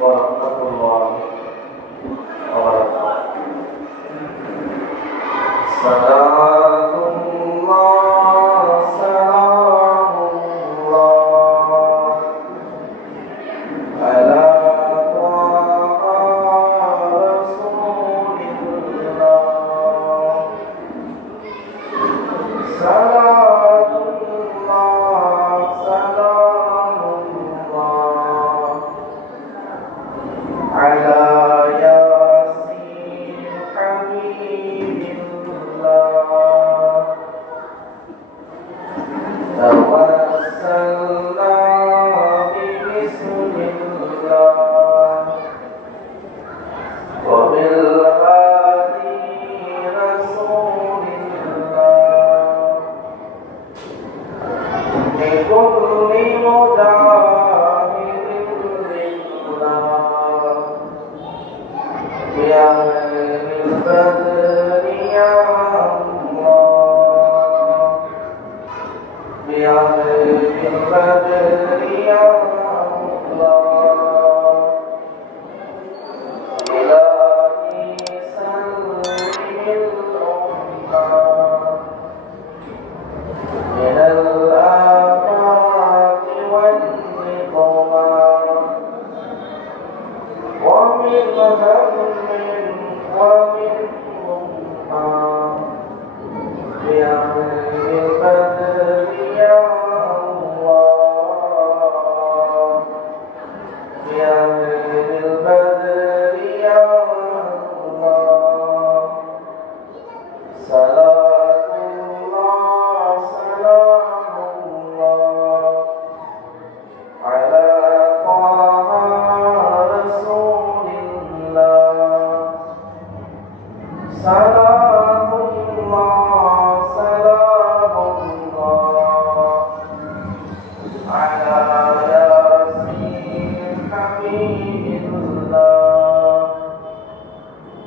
ورحمة الله وبركاته. صلاة الله سلام الله على طه رسول الله. صلاة الله سلام الله على ياسين حبيب الله. توسلنا ببسم الله وبالهادي رسول الله لكل مجاهد لله بأهل البدر يا الله بأهل البدر يا الله. إلهي سلم الأمة من الآفات والنقمة ومن هم ومن غمة بأهل البدر يا الله بأهل البدر يا الله. صلاة الله سلام الله على طه رسول الله. صلاة الله سلام الله على ياسين حبيب الله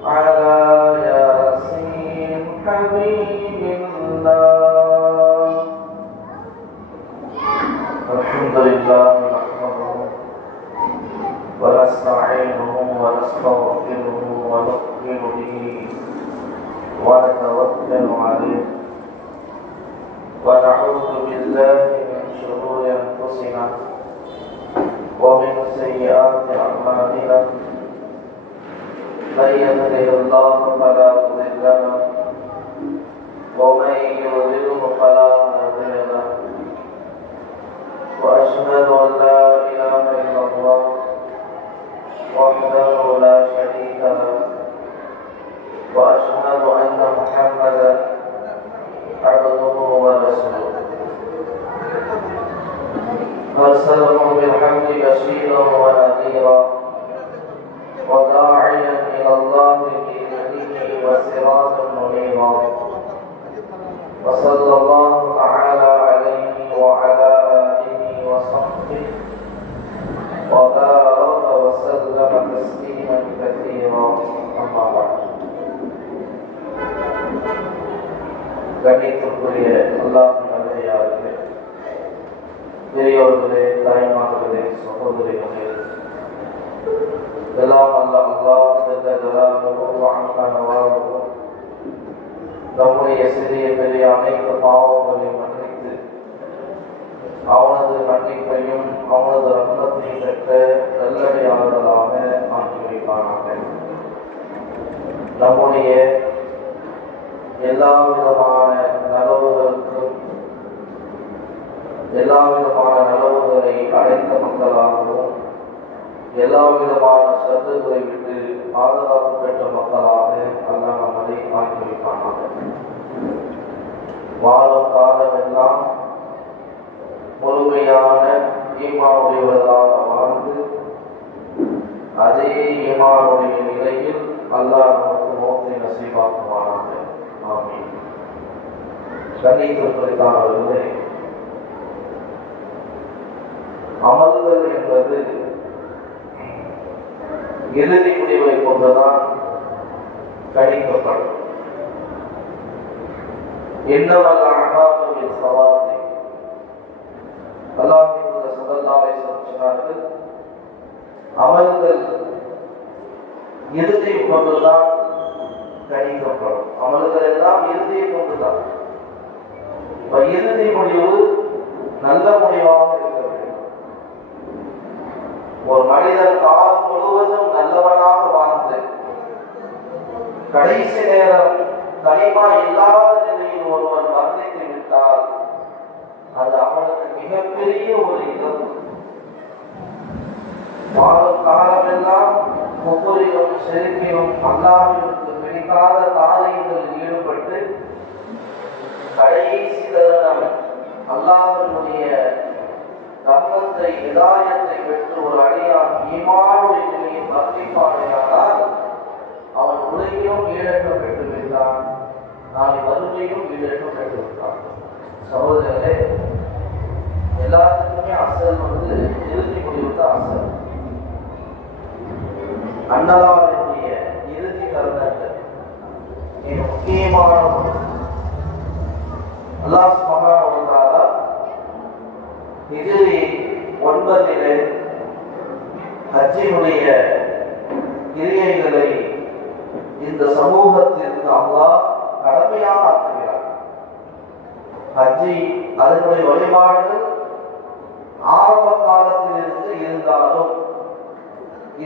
على ياسين حبيب الله. الحمد لله نحمده ونستعينه ونستغفره ونؤمن به ونتوكل عليه ونعوذ بالله من شرور أنفسنا ومن سيئات أعمالنا. من يهده الله فلا مضل له ومن يضلل فلا هادي له. وأشهد أن لا إله إلا الله وحده لا شريك له وأشهد أن محمدا عبده ورسوله أرسله بالحق بشيرا ونذيرا وداعيا إلى الله بإذنه وسراجا منيرا. وصلى الله تعالى عليه وعلى آله وصحبه وبارك وسلم تسليما كثيرا. أما بعد. கண்ணியத்திற்குரிய அல்லாஹ்வின் நல்லடியார்களே, பெரியோர்களே, தாய்மார்களே, சகோதரிகளே, எல்லாம் அல்லாஹ் ஜல்ல ஜலாலுஹு வ அன்ஹு நம்முடைய சிறிய பெரிய அனைத்து பாவங்களை மன்னித்து அவனது மன்னிப்பையும் அவனது ரஹ்மத்தையும் பெற்ற நல்லடியார்களாக ஆக்கி வைப்பானாக. நம்முடைய எல்லா விதமான நலவுகளுக்கும் எல்லா விதமான நலவுகளை அடைந்த மக்களாகவும் எல்லா விதமான சத்துக்களை விட்டு பாதுகாப்பு பெற்ற மக்களாக அல்லாஹ் நம்மை ஆக்கி வைப்பானாக. வாழும் காலமெல்லாம் முழுமையான ஈமானுடையவர்களாக வாழ்ந்து அதே ஈமானுடைய நிலையில் அல்லாஹ் நமக்கு மௌத்தை நசீபாக்குவானாக. ஆமீன். கண்ணியத்திற்குரியவர்களே, அமல்கள் என்பது இறுதி முடிவை கொண்டுதான் கணிக்கப்படும். இன்னமல் அஅமாலு பிஸ்ஸவாத்திக். அல்லாஹ்வின் தூதர் ஸல்லல்லாஹு அலைஹி வஸல்லம் சொன்னார்கள், அமல்கள் இறுதியை கொண்டுதான் கணிக்கப்படும். அமல்கள் எல்லாம் இறுதியை கொண்டுதான். இறுதி முடிவு நல்ல முடிவாக இருக்க வேண்டும். ஒரு மனிதன் காலம் முழுவதும் நல்லவனாக வாழ்ந்து கடைசி நேரம் கனிமா இல்லாத நிலையில் ஒருவன் மரணித்து விட்டால் அது அவனுக்கு மிகப்பெரிய ஒரு இழப்பு. வாழும் காலமெல்லாம் ஒவ்வொருவரும் செருக்கிலும் அல்லாஹ்விற்கு பிடிக்காத காரியங்களில் ஈடுபட்டு கடைசி தருணம் அல்லாஹ்வினுடைய ரஹ்மத்தை ஹிதாயத்தை பெற்று ஒரு அடியான் ஈமானுடைய நிலையில் மரணிப்பானையானால் அவன் உலகிலும் ஈடேற்றம் பெற்று விட்டான், நாளை மறுமையிலும் ஈடேற்றம் பெற்று விட்டான். சகோதரர்களே, எல்லாத்துக்குமே அசல் இறுதி முடிவு தான் அசல். அன்னலாவினுடைய இறுதி தருணங்கள் மிக முக்கியமான ஒன்று. அல்லாஹ் சுப்ஹானஹு வ தஆலா ஹிஜ்ரி 9 ஹஜ்ஜினுடைய கிரியைகளை இந்த சமூகத்திற்கு அல்லாஹ் கடமையாக ஆக்குகிறார். ஹஜ்ஜி அதனுடைய வழிபாடுகள் ஆரம்ப காலத்திலிருந்து இருந்தாலும்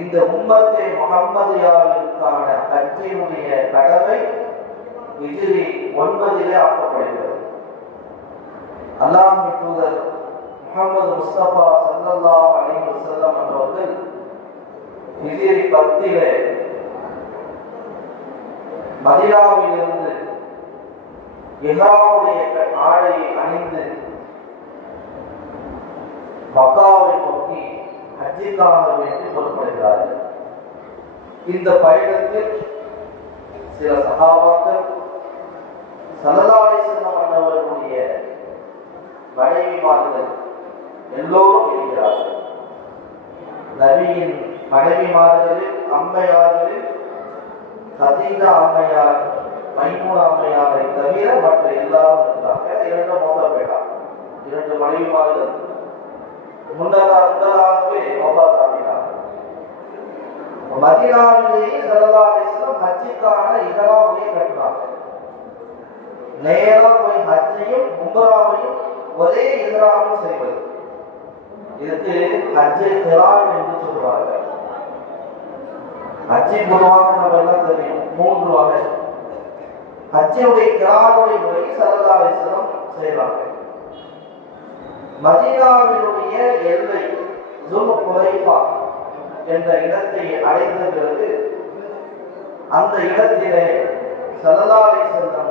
இந்த உம்மத்தே முஹம்மதியாவிற்கான ஹஜ்ஜினுடைய கடமை ஹிஜ்ரி 9 ஆக்கப்படுகிறது. அல்லாஹ்வின் தூதர் முஹம்மது முஸ்தபா ஸல்லல்லாஹு அலைஹி வஸல்லம் அவர்கள் ஹிஜ்ரி 10 மதீனாவிலிருந்து இஹ்ராமுடைய ஆடையை அணிந்து மக்காவை நோக்கி ஹஜ்ஜிக்காக வேண்டி புறப்படுகிறார்கள். இந்த பயணத்தில் சில சஹாபாக்கள் ஸல்லல்லாஹு அலைஹி வஸல்லம் அவர்களுடைய மனைவிமார்கள் எல்லோரும் இருக்கிறார்கள். நபியின் மனைவிமார்களில் அம்மையார்களில் கதீஜா அம்மையார், மைமூனா அம்மையாரை தவிர மற்ற எல்லாரும் இருக்கிறாங்க. 2 மௌத்தா போயிட்டாங்க. 2 மனைவிமார்கள் முன்னதாகவே மௌத்தாகினார்கள். மதீனாவிலேயே ஸல்லல்லாஹு அலைஹி வஸல்லம் ஹஜ்ஜுக்கான இஹ்ராமை கட்டினாங்க. நேரா போய் ஹஜ்ஜையும் உம்ராவையும் ஒரே இஹ்ராமில் செய்வது, இதுக்கு ஹஜ்ஜை கிரான் என்று சொல்வார்கள். ஹஜ்ஜி பொதுவாக நம்ம எல்லாம் தெரியும் 3 வகை. ஹஜ்ஜினுடைய கிரானுடைய முறை ஸல்லல்லாஹு அலைஹி வஸல்லம் செய்கிறாங்க. மதீனாவினுடைய எல்லை ஸுல் ஹுலைஃபா என்ற இடத்தை அடைந்த பிறகு அந்த இடத்திலே ஸல்லல்லாஹு அலைஹி வஸல்லம்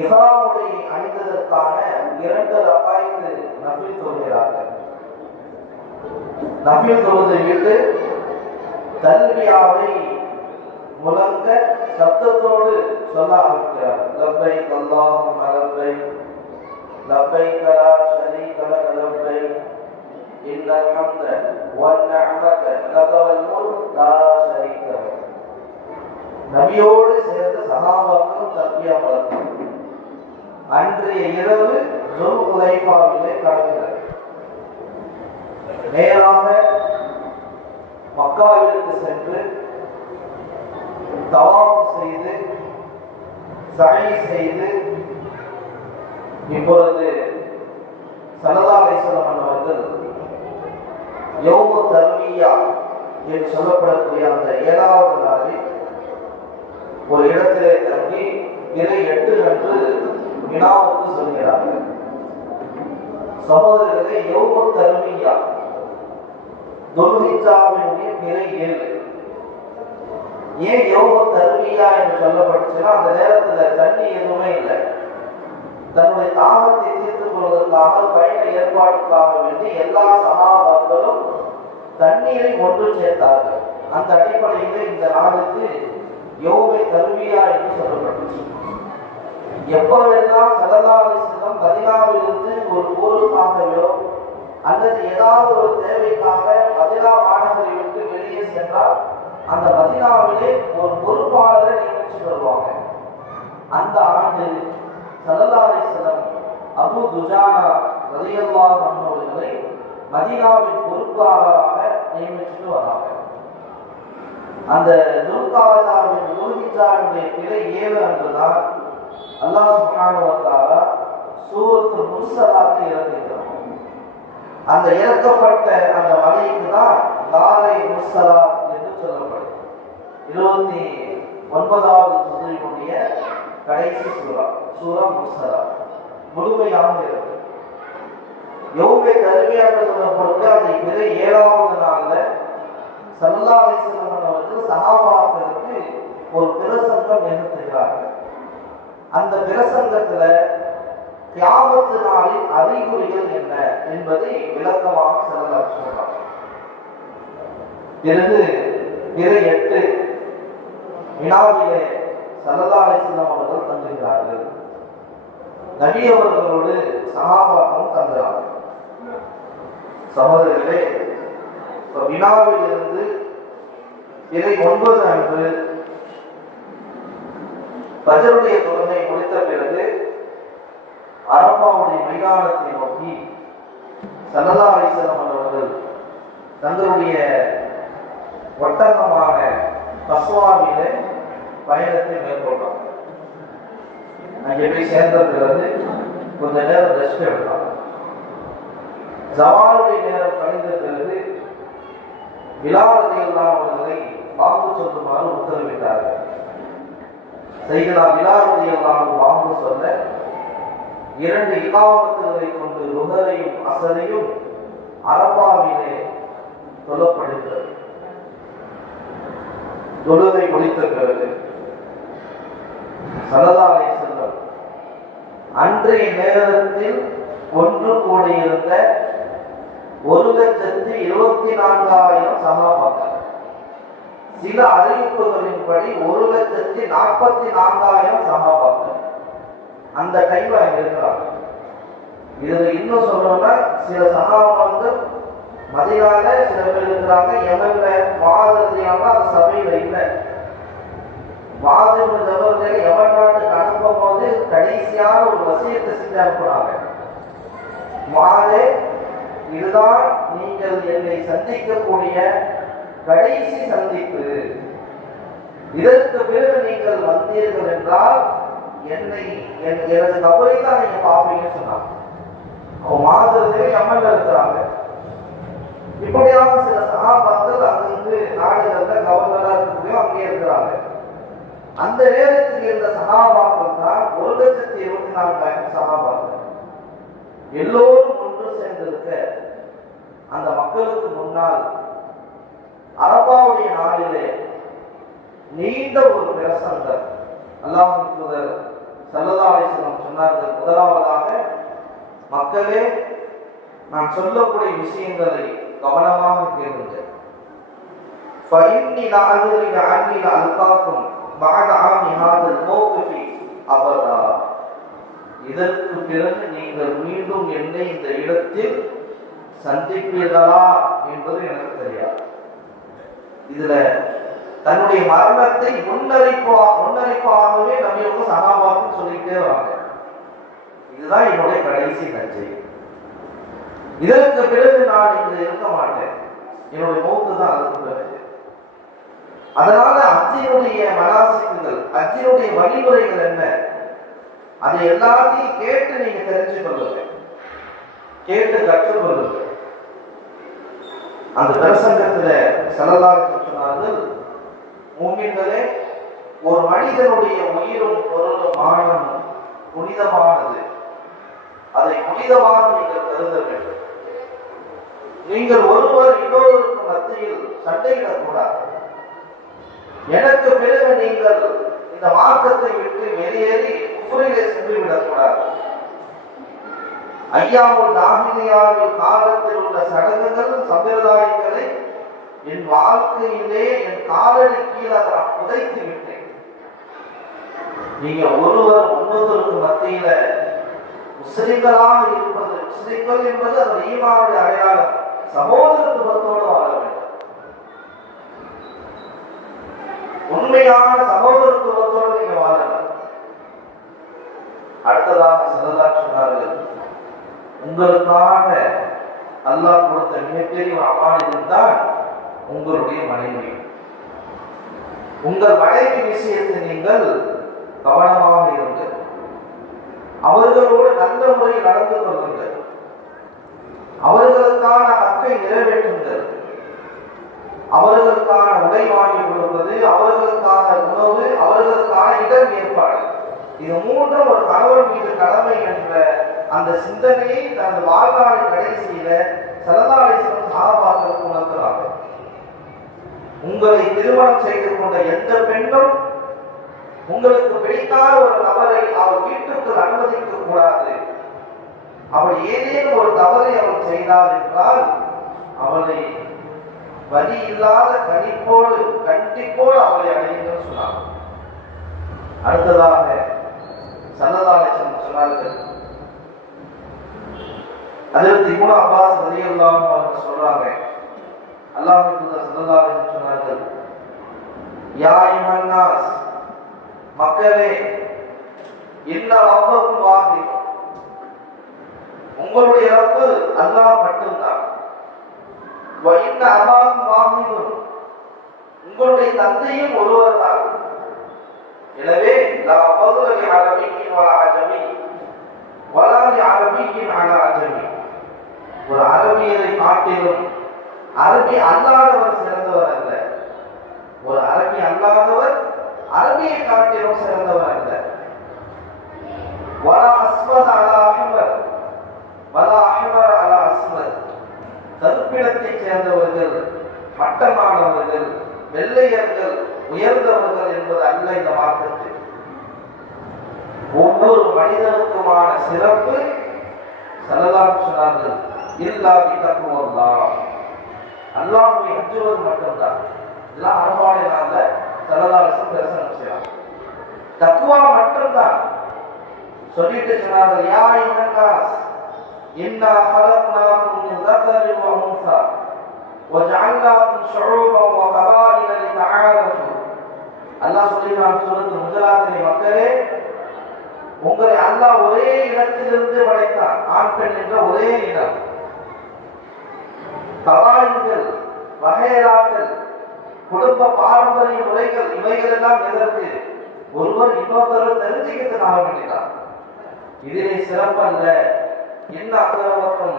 இஹ்ராமுடைய அணிந்ததற்கான 2 ரகாயத்து நஃபில் தொழுகிறார்கள். நஃபில் தொழுது விட்டு தல்பியாவை முழங்க சப்தத்தோடு சொல்ல ஆரம்பிக்கிறார். லப்பைக் அல்லாஹும்ம லப்பைக் லப்பைக் லா ஷரீக லக லப்பைக் இன்னல் ஹம்த வன் நிஅமத லக வல் முல்க் லா ஷரீக லக். நபியோடு சேர்ந்த சஹாபாக்களும் தல்பியா முழங்கினார்கள். அன்றைய இரவு ஸுல் ஹுலைஃபாவிலே கடக்கிறார். நேராக மக்காவிற்கு சென்று தவாஃப் செய்து சஅய் செய்து இப்பொழுது ஸல்லல்லாஹு அலைஹி வஸல்லம் அவர்கள் யௌமு தர்வியா என்று சொல்லப்படக்கூடிய அந்த 7வது நாளில் ஒரு இடத்திலே தங்கி பிறை 8 அன்று வினாவுக்கு சொல்கிறார்கள். சகோதரர்களே, யௌமு தர்வியா துல்ஹிஜ்ஜாவினுடைய பிறை 7. ஏன் யௌமு தர்வியா என்று சொல்லப்பட்டுச்சுன்னா, அந்த நேரத்தில் தண்ணி எதுவுமே இல்லை. தன்னுடைய தாகத்தை தீர்த்துக் கொள்வதற்காக பயண ஏற்பாடுக்காக வேண்டி எல்லா சஹாபாக்களும் தண்ணீரை ஒன்று சேர்த்தார்கள். அந்த அடிப்படையில் இந்த நாளுக்கு யௌமே தர்வியா என்று சொல்லப்பட்டுச்சு. எப்போதெல்லாம் ஸல்லல்லாஹு அலைஹி வஸல்லம் மதீனாவிலிருந்து ஒரு ஊருக்காகவோ அல்லது ஏதாவது ஒரு தேவைக்காக மதீனா மாநகரை விட்டு வெளியே சென்றால் அந்த மதீனாவிலே ஒரு பொறுப்பாளரை நியமிச்சு வருவாங்க. அந்த ஆண்டு ஸல்லல்லாஹு அலைஹி வஸல்லம் அபூ துஜானா ரலியல்லாஹு அன்ஹு அவர்களை மதீனாவின் பொறுப்பாளராக நியமிச்சுட்டு வராங்க. அந்த துல்காதாவின் துல்ஹிஜ்ஜாவுடைய பிறை 7 அன்றுதான் அல்லாஹ் சுப்ஹானஹு வ தஆலா சூரத்துல் முர்ஸலாத்தை இறக்குகிறார். அந்த இறக்கப்பட்ட அந்த மலைக்கு தான் காரை முர்ஸலா என்று சொல்லப்படும். 29வது ஜுஸுடைய கடைசி சூரா முர்ஸலா முழுமையாக இருக்கு. யௌமே தர்பியாக சொல்லப்படுது. அந்த பிறை 7வது நாள்ல ஸல்லல்லாஹு அலைஹி வஸல்லம் அவர்கள் சஹாபாக்களுக்கு ஒரு பிரசங்கம் நிகழ்த்துகிறார்கள். அந்த பிரசங்கத்துல கியாமத்து நாளின் அறிகுறிகள் என்ன என்பதை விளக்கமாக ஸல்லல்லாஹு சொல்றாங்க. பிறகு பிறை 8 வினாவிலே ஸல்லல்லாஹு அலைஹி வஸல்லம் அவர்கள் தங்குகிறார்கள். நபி அவர்களோடு சஹாபாக்களும் தங்குகிறார்கள். சகோதரர்களே, வினாவில் இருந்து பிறை 9 அன்று ஃபஜ்ருடைய தொழுகை முடித்த பிறகு அரபாவுடைய மைதானத்தை நோக்கி ஸல்லல்லாஹு அலைஹி வஸல்லம் அவர்கள் தங்களுடைய ஒட்டகமான கஸ்வாவிலே பயணத்தை மேற்கொண்டாங்க. அங்கே போய் சேர்ந்த பிறகு கொஞ்ச நேரம் ரெஸ்ட் எடுத்தாங்க. ஜவாலுடைய நேரம் கழிந்த பிறகு பிலால் ரலியல்லாஹு அவர்களை வாங்கு சொல்லுமாறு உத்தரவிட்டார்கள். சையதுனா பிலால் ரலியல்லாஹு வாங்கு சொல்ல 2 இகாமத்துகளை கொண்டு லுஹரையும் அஸரையும் அரபாவிலே சொல்லப்படுகிறது. தொழுகை முடித்த பிறகு ஸல்லல்லாஹு அலைஹி வஸல்லம் அன்றைய நேரத்தில் ஒன்று கூடியிருந்த 1,24,000 சஹாபாக்கள், சில அறிவிப்புகளின்படி 1,44,000 சஹாபாக்கள் அந்த டைம்ல அங்க இருக்கிறாங்க. இதுல இன்னும் சொல்லணும்னா சில சஹாபாக்கள் மதீனால சில பேர் இருக்கிறாங்க. யமன்ல வாதறியாம அந்த சபையில இல்லை. வாதம் ஜபர்களை யமன் நாட்டுக்கு அனுப்பும் போது கடைசியான ஒரு வசியத்தை செஞ்சு அனுப்புறாங்க. மாதே, இதுதான் நீங்கள் என்னை சந்திக்கக்கூடிய கடைசி சந்திப்பு. இதற்கு பிறகு நீங்கள் வந்தீர்கள் என்றால் என்னை எனது கபரை தான் நீங்க பார்ப்பீங்கன்னு சொன்னாங்க. அவங்க மாதத்திலே யமன்ல இருக்கிறாங்க. இப்படியாக சில சஹாபாக்கள் அங்கிருந்து நாடுகள்ல கவர்னரா இருக்கக்கூடிய அங்கே இருக்கிறாங்க. அந்த நேரத்தில் இருந்த சஹாபாக்கள் தான் 1,24,000 சஹாபாக்கள். எல்லோரும் ஒன்று சேர்ந்திருக்க அந்த மக்களுக்கு முன்னால் அரபாவுடைய நாளிலே நீண்ட ஒரு பிரசங்கம் அல்லாஹ்வின் தூதர் ஸல்லல்லாஹு அலைஹி வஸல்லம் சொன்னார்கள். முதலாவதாக, மக்களே, நான் சொல்லக்கூடிய விஷயங்களை கவனமாக கேளுங்கள். فإني لا أدري عني لألقاكم بعد عام هذا الموقف أبدا. இதற்கு பிறகு நீங்கள் மீண்டும் என்னை இந்த இடத்தில் சந்திப்பீர்களா என்பது எனக்கு தெரியாது. இதுல தன்னுடைய மரணத்தை முன்னறிப்பாகவே நபியவங்க சஹாபாக்கள் சொல்லிட்டே வராங்க. இதுதான் என்னுடைய கடைசி நற்செய்தி. இதற்கு பிறகு நான் இங்கு இருக்க மாட்டேன். என்னுடைய மௌத்து தான் அதற்கு பிறகு. அதனால அஜ்ஜினுடைய மனாசிக்குகள், அஜ்ஜினுடைய வழிமுறைகள் என்ன, அதை எல்லாத்தையும் கேட்டு நீங்க தெரிஞ்சு கொள்ளுங்க, கேட்டு கற்றுக்கொள்ளுங்க. அந்த பிரசங்கத்துல ஸல்லல்லாஹு அலைஹி வஸல்லம் சொன்னார்கள், மூமின்களே, ஒரு மனிதனுடைய உயிரும் பொருளும் மானமும் புனிதமானது. அதை புனிதமாக நீங்கள் கருத வேண்டும். நீங்கள் ஒருவர் இன்னொருவருக்கு மத்தியில் சண்டையிடக்கூடாது. எனக்கு பிறகு நீங்கள் இந்த மார்க்கத்தை விட்டு வெளியேறி குஃப்ரிலே சென்று விடக்கூடாது. ஐயாமுல் ஜாஹிலியாவில் காலத்தில் உள்ள சடங்குகள் சம்பிரதாயங்களை என் வாழ்க்கையிலே என் காலடி கீழே நான் புதைத்து விட்டேன். நீங்க ஒருவர் இன்னொருவருக்கு மத்தியில முஸ்லிம்களாக இருப்பது, முஸ்லிம்கள் என்பது அந்த ஈமானுடைய அடையாளம், சகோதரத்துவத்தோடு வாழ வேண்டும். உண்மையான சகோதரத்துவத்தோடு நீங்க வாழலாம். அடுத்ததாக ஸல்லல்லாஹு சொன்னார்கள், உங்களுக்காக அல்லாஹ் கொடுத்த மிகப்பெரிய ஒரு அமானிதம் தான் உங்களுடைய மனைவி. உங்கள் மனைவி விஷயத்தில் நீங்கள் கவனமாக இருங்கள். அவர்களோடு நல்ல முறையில் நடந்து கொள்ளுங்கள். அவர்களுக்கான ஹக்கை நிறைவேற்றுங்கள். அவர்களுக்கான உடை வாங்கி கொடுப்பது, அவர்களுக்கான உணவு, அவர்களுக்கான இடம் ஏற்பாடு, இது மூன்றும் ஒரு கணவன் மீது கடமை என்ற அந்த சிந்தனையை தனது வாழ்நாளை கடைசியில ஸல்லல்லாஹு அலைஹி வஸல்லம் சஹாபாக்களுக்கு உணர்த்துறாங்க. உங்களை திருமணம் செய்து கொண்ட எந்த பெண்ணும் உங்களுக்கு பிடிக்காத ஒரு நபரை அவர் வீட்டுக்குள் அனுமதிக்க கூடாது. அவள் ஏதேனும் ஒரு தவறை அவள் செய்தாள் என்றால் அவளை வலி இல்லாத கண்டிப்போடு அவளை அடையுங்கள் சொன்னார். அடுத்ததாக ஸல்லல்லாஹு அலைஹி வஸல்லம் சொன்னார்கள், ஹஜ்ரத் இப்னு அப்பாஸ் ரலியல்லாஹு அன்ஹு சொல்றாங்க, அல்லாஹ்வுடைய தூதர் ஸல்லல்லாஹு அலைஹி வஸல்லம் சொன்னார்கள், யா அய்யுஹன் நாஸ், மக்களே, இன்ன ரப்பக்கும் வாஹித், உங்களுடைய ரப்பு அல்லாஹ் மட்டும்தான். வ இன்ன அபாக்கும் வாஹிதுன், உங்களுடைய தந்தையும் ஒருவர் தான். எனவே லா ஃபضل لعربي ولا عجمي ولا لعربي على عجمي, ஒரு அரபியரை காட்டிலும் அரபி அல்லாதவர் சிறந்தவர் அல்ல, ஒரு அரபி அல்லாதவர் அரபியை காட்டிலும் சிறந்தவர் அல்ல. வலா அஸ்வத் அலா அஹ்மர் வலா அஹ்மர் அலா அஸ்வத், கருப்பிடத்தை சேர்ந்தவர்கள் மட்டமானவர்கள் வெள்ளையர்கள் உயர்ந்தவர்கள் என்பது அல்ல இந்த மார்க்கத்தில். ஒவ்வொரு மனிதனுக்குமான சிறப்பு ஸல்லல்லாஹு அலைஹி சொன்னார்கள், இல்லா பிதக்வல்லாஹ், அல்லாஹ்வை அஞ்சுவது மட்டும்தான். எல்லாம் அரபான நாள்ல ஸல்லல்லாஹு அலைஹி வஸல்லம் தரிசனம் செய்யலாம். தக்வா மட்டும்தான் சொல்லிட்டு சொன்னார்கள், யா அய்யுஹன் நாஸ் இன்னா ஹலக்னாகும் மின் ذكر وأنثى وجعلناكم شعوبا وقبائل لتعارفوا. அல்லாஹ் சொல்லினான் சூரத்துல் முஜாதாத்திலே, மக்களே, உங்களை அல்லாஹ் ஒரே இடத்திலிருந்து படைத்தான், ஆண் பெண் என்ற ஒரே இடம். கபாயில்கள், வகைராக்கள், குடும்ப பாரம்பரிய முறைகள், இவைகள் எல்லாம் எதற்கு? ஒருவர் இன்னொருத்தர் தெரிஞ்சுக்கிறதுக்காக வேண்டிதான். இதிலே சிறப்பல்ல. என்ன அக்கரவக்கம்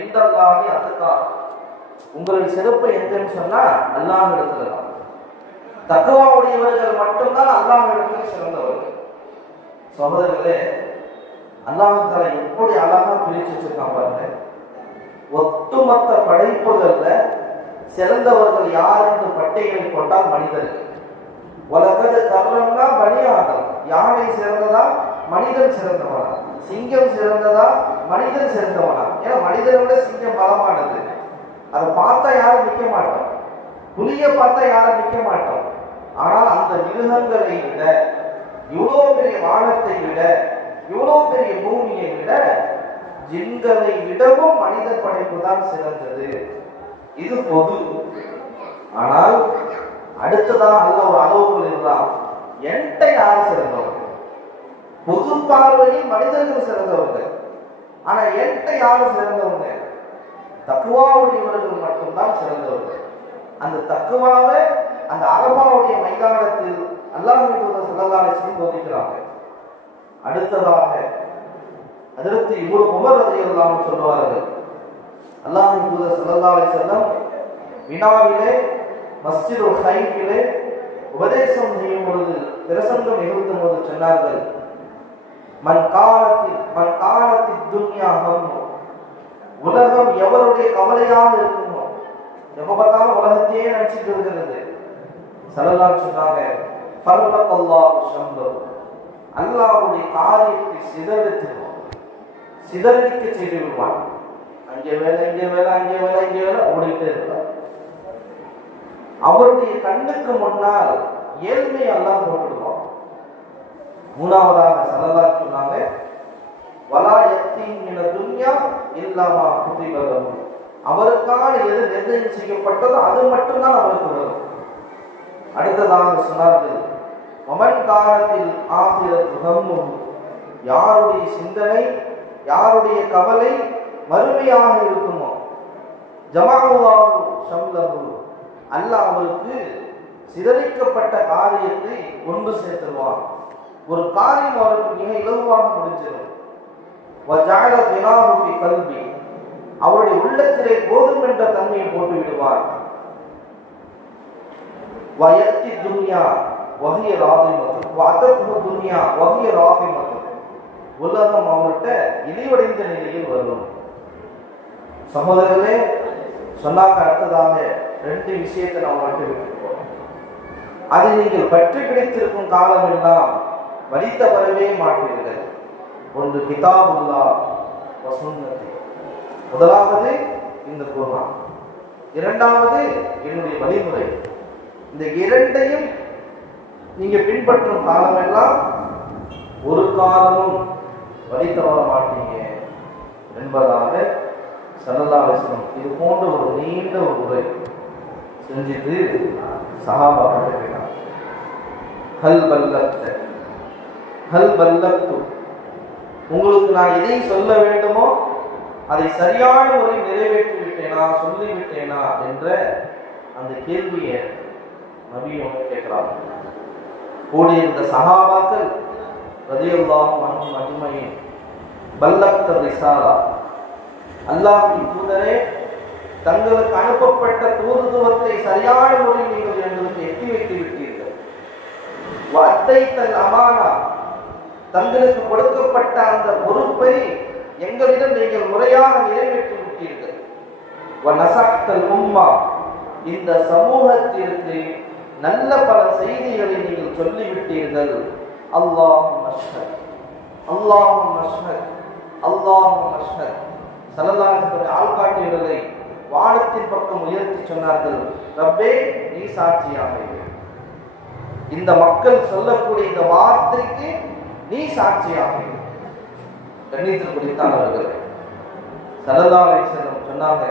இந்தல்லாஹி அத்கா, உங்களுடைய சிறப்பு எங்கன்னு சொன்னா அல்லாஹ் இடத்துல தான். தக்வா உடையவர்கள் மட்டும்தான் அல்லாஹ் இடத்துல சிறந்தவர்கள். சகோதரர்களே, அல்லாஹ் தஆலா எப்படி அழகா பிரிச்சு வச்சிருக்கான் பாருங்க. ஒட்டுமொத்த படைப்புகள்ல சிறந்தவர்கள் யார் என்று பட்டியலை போட்டால் மனிதர்கள். உலகது கர்ரம்னா பனி ஆதம், யானை சிறந்ததா மனிதன் சிறந்தவனா, சிங்கம் சிறந்ததா மனிதன் சிறந்தவனா? ஏன்னா மனிதனை விட சிங்கம் பலமானது, அதை பார்த்தா யாரும் நிற்க மாட்டோம், புலியை பார்த்தா யாரும் நிற்க மாட்டோம். ஆனால் அந்த மிருகங்களை விட, இவ்வளோ பெரிய வானத்தை விட, இவ்வளோ பெரிய பூமியை விட, ஜின்களை விடவும் மனித படைப்பு தான் சிறந்தது. இது பொது. ஆனால் அடுத்ததான் அல்ல ஒரு அளவுகள் இருந்தால் என்கிட்ட யார் சிறந்தவர்கள்? பொது பார்வையில் மனிதர்கள் சிறந்தவர்கள். ஆனா என்கிட்ட யாரும் சிறந்தவங்க? தக்குவாவுடையவர்கள் மட்டும்தான் சிறந்தவர்கள். அந்த தக்குவாவை அந்த அரபாவுடைய மைதானத்தில் அல்லாஹ்வுடைய தூதர் ஸல்லல்லாஹு அலைஹி வஸல்லம் போதிக்கிறாங்க. அடுத்ததாக ஹஜ்ரத் இப்னு உமர் ரலியல்லாஹு அன்ஹு சொல்வார்கள், அல்லாஹ்வுடைய தூதர் ஸல்லல்லாஹு அலைஹி வஸல்லம் வினாவிலே மஸ்ஜிதுல் ஹைஃபிலே உபதேசம் செய்யும் பொழுது, பிரசங்கம் நிகழ்த்தும் போது சொன்னார்கள், மன் காலத்தி துன்யா ஹம்மு, உலகம் எவருடைய கவலையாக இருக்குமோ, எப்ப பார்த்தாலும் உலகத்தையே நினைச்சிட்டு இருக்கிறது, ஸல்லல்லாஹு அலைஹி சொன்னாங்க, ஃபர்ரகல்லாஹு ஷம்லஹு, அல்லாஹ்வுடைய காரியத்தை சிதறடிக்க செய்து விடுவான். அங்கே வேலை இங்கே வேலை, அங்கே வேலை இங்கே வேலை ஓடிட்டே இருப்பார். அவருடைய கண்ணுக்கு முன்னால் ஏழ்மை அல்லாஹ் போட்டுடுவான். மூணாவதாக ஸல்லல்லாஹு அலைஹி சொன்னாங்க, வலா யத்தீம் மின துன்யா இல்லா மா குதிப லஹு, அவருக்கான எது நிர்ணயம் செய்யப்பட்டதோ அது மட்டும்தான் அவருக்கு வரும். அடுத்ததாக சொன்னார்கள், மமன் காலத்தில் ஆகிரத்து ஹம்முஹு, யாருடைய சிந்தனை, யாருடைய கவலை மறுமையாக இருக்குமோ, ஜமஅல்லாஹு ஷம்லஹு, அல்லாஹ் அவருக்கு சிதறிக்கப்பட்ட காரியத்தை கொண்டு சேர்த்துருவான். ஒரு காரியம் அவருக்கு மிக இலகுவாக முடிஞ்சிடும். அவருடைய உள்ளத்திலே போதும் என்ற தன்மையை போட்டு விடுவார். உலகம் அவர்கிட்ட இழிவடைந்த நிலையில் வரும். சகோதரர்களே, சொன்னாங்க அடுத்ததாக 2 விஷயத்தை நாம் விட்டுவிட்டோம். அதை நீங்கள் பற்றி பிடித்திருக்கும் காலம் எல்லாம் வலித்த வரவே மாட்டீர்கள். ஒன்று கிதாபுல்லாஹ் வ சுன்னதி. முதலாவது இந்த குர்ஆன், இரண்டாவது என்னுடைய வழிமுறை. இந்த இரண்டையும் நீங்க பின்பற்றும் காலமெல்லாம் ஒரு காலமும் வழி தவற மாட்டீங்க என்பதாக ஸல்லல்லாஹு அலைஹி வஸல்லம் இது போன்ற ஒரு நீண்ட ஒரு உரை செஞ்சுட்டு சஹாபாக்கள் கேட்டாங்க, ஹல் பல்லக்து, உங்களுக்கு நான் எதை சொல்ல வேண்டுமோ அதை சரியான முறை நிறைவேற்றி விட்டேனா, சொல்லிவிட்டேனா என்ற அந்த கேள்வியை நபியும் கேட்கிறாங்க. கூடியிருந்த சஹாபாக்கள் ரலியல்லாஹு அன்ஹும் அஜ்மஈன், பல்லக்த ரிசாலா, அல்லாஹ்வின் தூதரே, தங்களுக்கு அனுப்பப்பட்ட தூதுத்துவத்தை சரியான முறையில் நீங்கள் எங்களுக்கு எட்டி வைத்து விட்டீர்கள். வஅத்தைத்தல் அமானா, தங்களுக்கு கொடுக்கப்பட்ட அந்த பொறுப்பை எங்களிடம் நீங்கள் முறையாக நிறைவேற்றி விட்டீர்கள். வநஸஹ்தல் உம்மா, இந்த சமூகத்திற்கு நல்ல பல செய்திகளை நீங்கள் சொல்லிவிட்டீர்கள். அல்லாஹும்ம அஷ்ஹத், அல்லாஹும்ம அஷ்ஹத், அல்லாஹும்ம அஷ்ஹத். ஸல்லல்லாஹு அலைஹி வஸல்லம் ஆள்காட்டியவர்களை வானத்தின் பக்கம் உயர்த்தி சொன்னார்கள், ரப்பே நீ சாட்சியாக இரு. இந்த மக்கள் சொல்லக்கூடிய இந்த வார்த்தைக்கு நீ சாட்சியாக இரு. கண்ணியத்திற்குரியவர்களே, ஸல்லல்லாஹு அலைஹி வஸல்லம் சொன்னாங்க,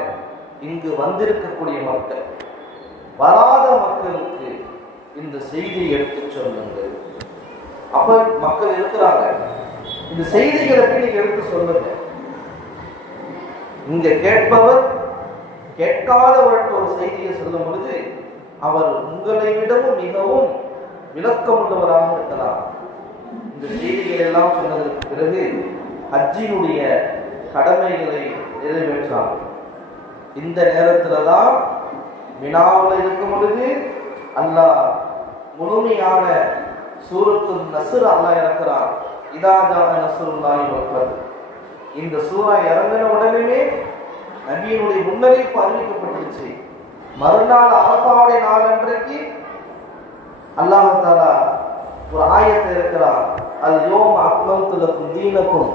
இங்கு வந்திருக்கக்கூடிய மக்கள், வராத மக்களுக்கு இந்த செய்தியை எடுத்து சொல்லுங்கள். அப்ப மக்கள் இருக்கிறாங்க, இந்த செய்திகளை நீங்க எடுத்து சொல்லுங்க. இங்க கேட்பவர் கேட்காதவருக்கு ஒரு செய்தியை சொல்லும் பொழுது அவர் உங்களை விடவும் மிகவும் விளக்கம் உள்ளவராக இருக்கலாம். இந்த செய்திகள் எல்லாம் சொன்னதற்கு பிறகு ஹஜ்ஜினுடைய கடமைகளை நிறைவேற்றாங்க. இந்த நேரத்துல தான் மினாவில் இருக்கும் பொழுது அல்லாஹ் முழுமையான சூரத்துல் நஸ்ர் அல்லாஹ் இறக்குறான். இதா ஜாஅ நஸ்ருல்லாஹி வல் ஃபத்ஹ். இந்த சூரா இறங்கின உடனே நபியினுடைய முன்னறிவிப்பு அறிவிக்கப்பட்டுச்சு. மறுநாள் அரஃபாவுடைய நாள் அன்றைக்கு அல்லாஹ் தஆலா ஒரு ஆயத்தை இருக்கிறார், அல் யௌம அக்மல்து லக்கும் தீனக்கும்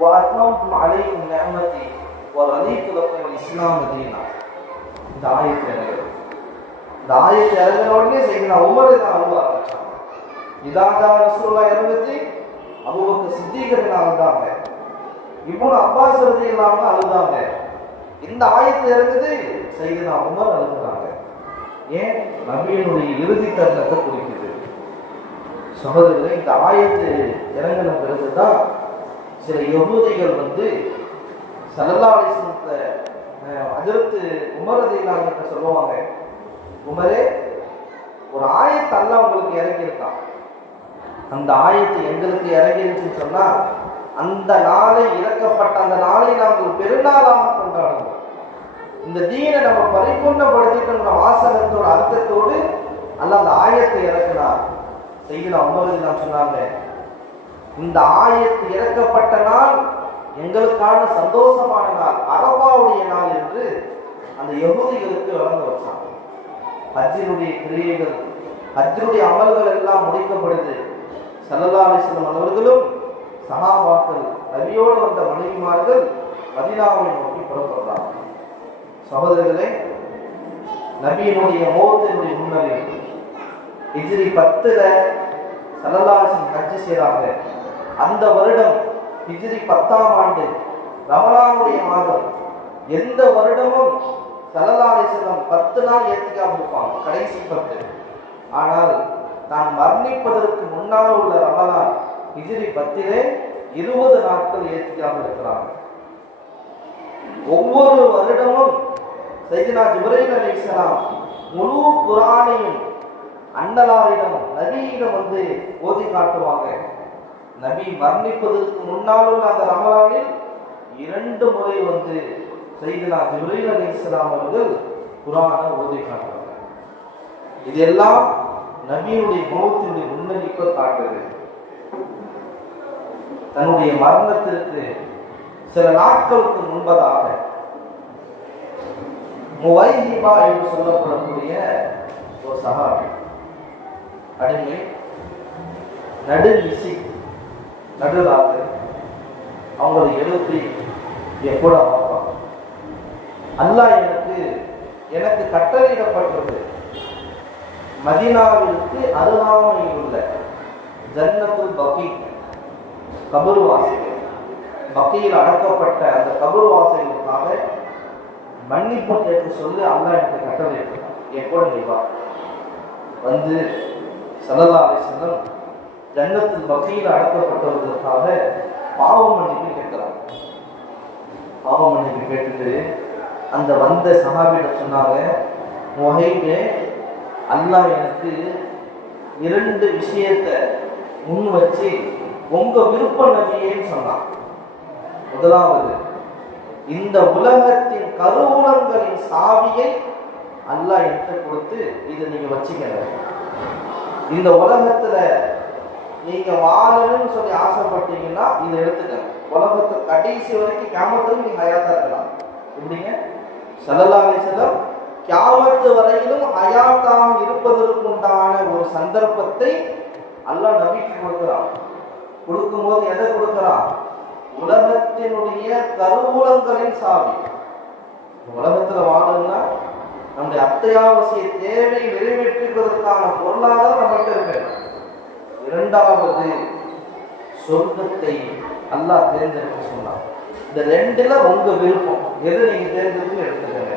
வ அத்மம்து அலைக்கும் நிஅமதி வ ரதீது லக்கும் அல் இஸ்லாம் தீனா. இந்த ஆயத்தை இறங்குது. இந்த ஆயத்தை இறங்கின உடனே செய்தினா உமர் தான் அழுவ ஆரம்பிச்சாங்க. இதா ஜாஅ நஸ்ருல்லாஹ் இறங்குச்சு, அபூபக்கர் சித்திக் அழுதாங்க, இப்னு அப்பாஸ் ரலியல்லாஹு அழுதாங்க. இந்த ஆயத்து இறங்குது, சையதுனா உமர் அழுகுறாங்க. ஏன்? நபியினுடைய இறுதி தருணத்தை குறிக்குது. சகோதரர்களே, இந்த ஆயத்து இறங்கின பிறகுதான் சில யஹூதிகள் ஸல்லல்லாஹு அலைஹி வஸல்லம் ஹஜ்ரத் உமர் ரலியல்லாஹு அன்ஹு சொல்லுவாங்க, உமரே, ஒரு ஆயத்து அல்லாஹ் உங்களுக்கு இறங்கியிருக்கான், அந்த ஆயத்து எங்களுக்கு இறங்கிருச்சுன்னு சொன்னா அந்த நாளை இறக்கப்பட்ட அந்த நாளை நாங்கள் பெருநாளாக கொண்டாடுவோம். இந்த தீனை நம்ம பரிபூர்ணப்படுத்திட்டு நம்ம வாசகத்தோட அர்த்தத்தோடு அல்லாஹ் அந்த ஆயத்தை இறக்கினார். செய்தினா உமர் நான் சொன்னாங்க, இந்த ஆயத்து இறக்கப்பட்ட நாள் எங்களுக்கான சந்தோஷமான நாள், அரஃபாவுடைய நாள் என்று அந்த யஹூதிகளுக்கு வழங்க வச்சாங்க. ஹஜ்ஜினுடைய கிரியைகள், ஹஜ்ஜினுடைய அமல்கள் எல்லாம் முடிக்கப்படுது. ஸல்லல்லாஹு அலைஹி வஸல்லம் அவர்களும் சஹாபாக்கள் நபியோடு வந்த மனைவிமார்கள் மதீனாவை நோக்கி புறப்படுறாங்க. சகோதரர்களே, நபியினுடைய மௌத்தினுடைய முன்னறிவிப்பு ஹிஜ்ரி 10ல ஸல்லல்லாஹு அலைஹி வஸல்லம் ஹஜ் செய்றாங்க. அந்த வருடம் ஹிஜ்ரி 10ஆம் ஆண்டு ரமலானுடைய மாதம். எந்த வருடமும் ஸல்லல்லாஹு அலைஹி வஸல்லம் 10 நாள் ஏத்திகாஃப் இருப்பாங்க, கடைசி 10. ஆனால் தான் மரணிப்பதற்கு முன்னால் உள்ள ரமலான் ஹிஜ்ரி 10லே 20 நாட்கள் ஏத்திகாஃப் இருக்கிறாங்க. ஒவ்வொரு வருடமும் சையதுனா ஜிப்ரீல் அலைஹிஸ்ஸலாம் முழு குர்ஆனையும் அண்ணலாரிடம் நபியிடம் வந்து ஓதி காட்டுவாங்க. நபி மரணிப்பதற்கு முன்னால் உள்ள அந்த ரமலானில் 2 முறை வந்து சையதுனா ஜிப்ரீல் அலைஹிஸ்ஸலாம் அவர்கள் குர்ஆனை ஓதி காட்டுவாங்க. இதெல்லாம் நபியுடைய மௌத்தினுடைய முன்னறிவிப்பை காட்டுது. தன்னுடைய மரணத்திற்கு சில நாட்களுக்கு முன்பதாக முவைஹிபா என்று சொல்லப்படக்கூடிய ஒரு சஹாபி அடிமை நடுநிசி நடுராத்திரி அவங்களை எழுப்பி எப்போட பார்ப்பாங்க. அல்லாஹ் எனக்கு கட்டளையிடப்பட்டது மதீனாவிற்கு அருகாமையில் உள்ள ஜன்னத்துல் பகீ கபர்வாசிகள் பகீயில் அடக்கப்பட்ட அந்த கபர்வாசிகளுக்காக மன்னிப்பு கேட்க சொல்லி அல்லாஹ் எனக்கு கட்டளையிட்டான். எப்போது நீ வா வந்து ஸல்லல்லாஹு அலைஹி வஸல்லம் ஜன்னத்துல் பகீயில் அடக்கப்பட்டவர்களுக்காக பாவ மன்னிப்பு கேட்கிறாங்க. பாவ மன்னிப்பு கேட்டுட்டு அந்த வந்த சஹாபியிடம் சொன்னாங்க, முஹைபே அல்லாஹ் எனக்கு 2 விஷயத்தை முன் வச்சு உங்க விருப்ப நபியேன்னு சொன்னான். முதலாவது, இந்த உலகத்தின் கருவூலங்களின் சாவியை அல்லாஹ் எனக்கு கொடுத்து இதை நீங்க வச்சுக்கங்க. இந்த உலகத்துல நீங்க வாழணும்னு சொல்லி ஆசைப்பட்டீங்கன்னா இதை எடுத்துக்கங்க. உலகத்தை கடைசி வரைக்கும் கியாமத்துக்கு நீங்க ஹயாத்தா இருக்கலாம். எப்படிங்க? ஸல்லல்லாஹு அலைஹி வஸல்லம் கியாமத்து வரையிலும் ஹயாத்தாக இருப்பதற்கு உண்டான ஒரு சந்தர்ப்பத்தை அல்லாஹ் நபிக்கு கொடுக்கிறான். கொடுக்கும்போது எதை கொடுக்கிறான்? உலகத்தினுடைய கருவூலங்களின் சாவி. உலகத்துல வாழணும்னா நம்முடைய அத்தியாவசிய தேவை நிறைவேற்றுவதற்கான பொருளாதாரம் நம்மகிட்ட இருக்கு. 2வது, சொர்க்கத்தை அல்லாஹ் தேர்ந்தெடுக்க சொன்னான். இந்த 2ல உங்க விருப்பம் எது நீங்க தேர்ந்தெடுத்து எடுத்துக்கங்க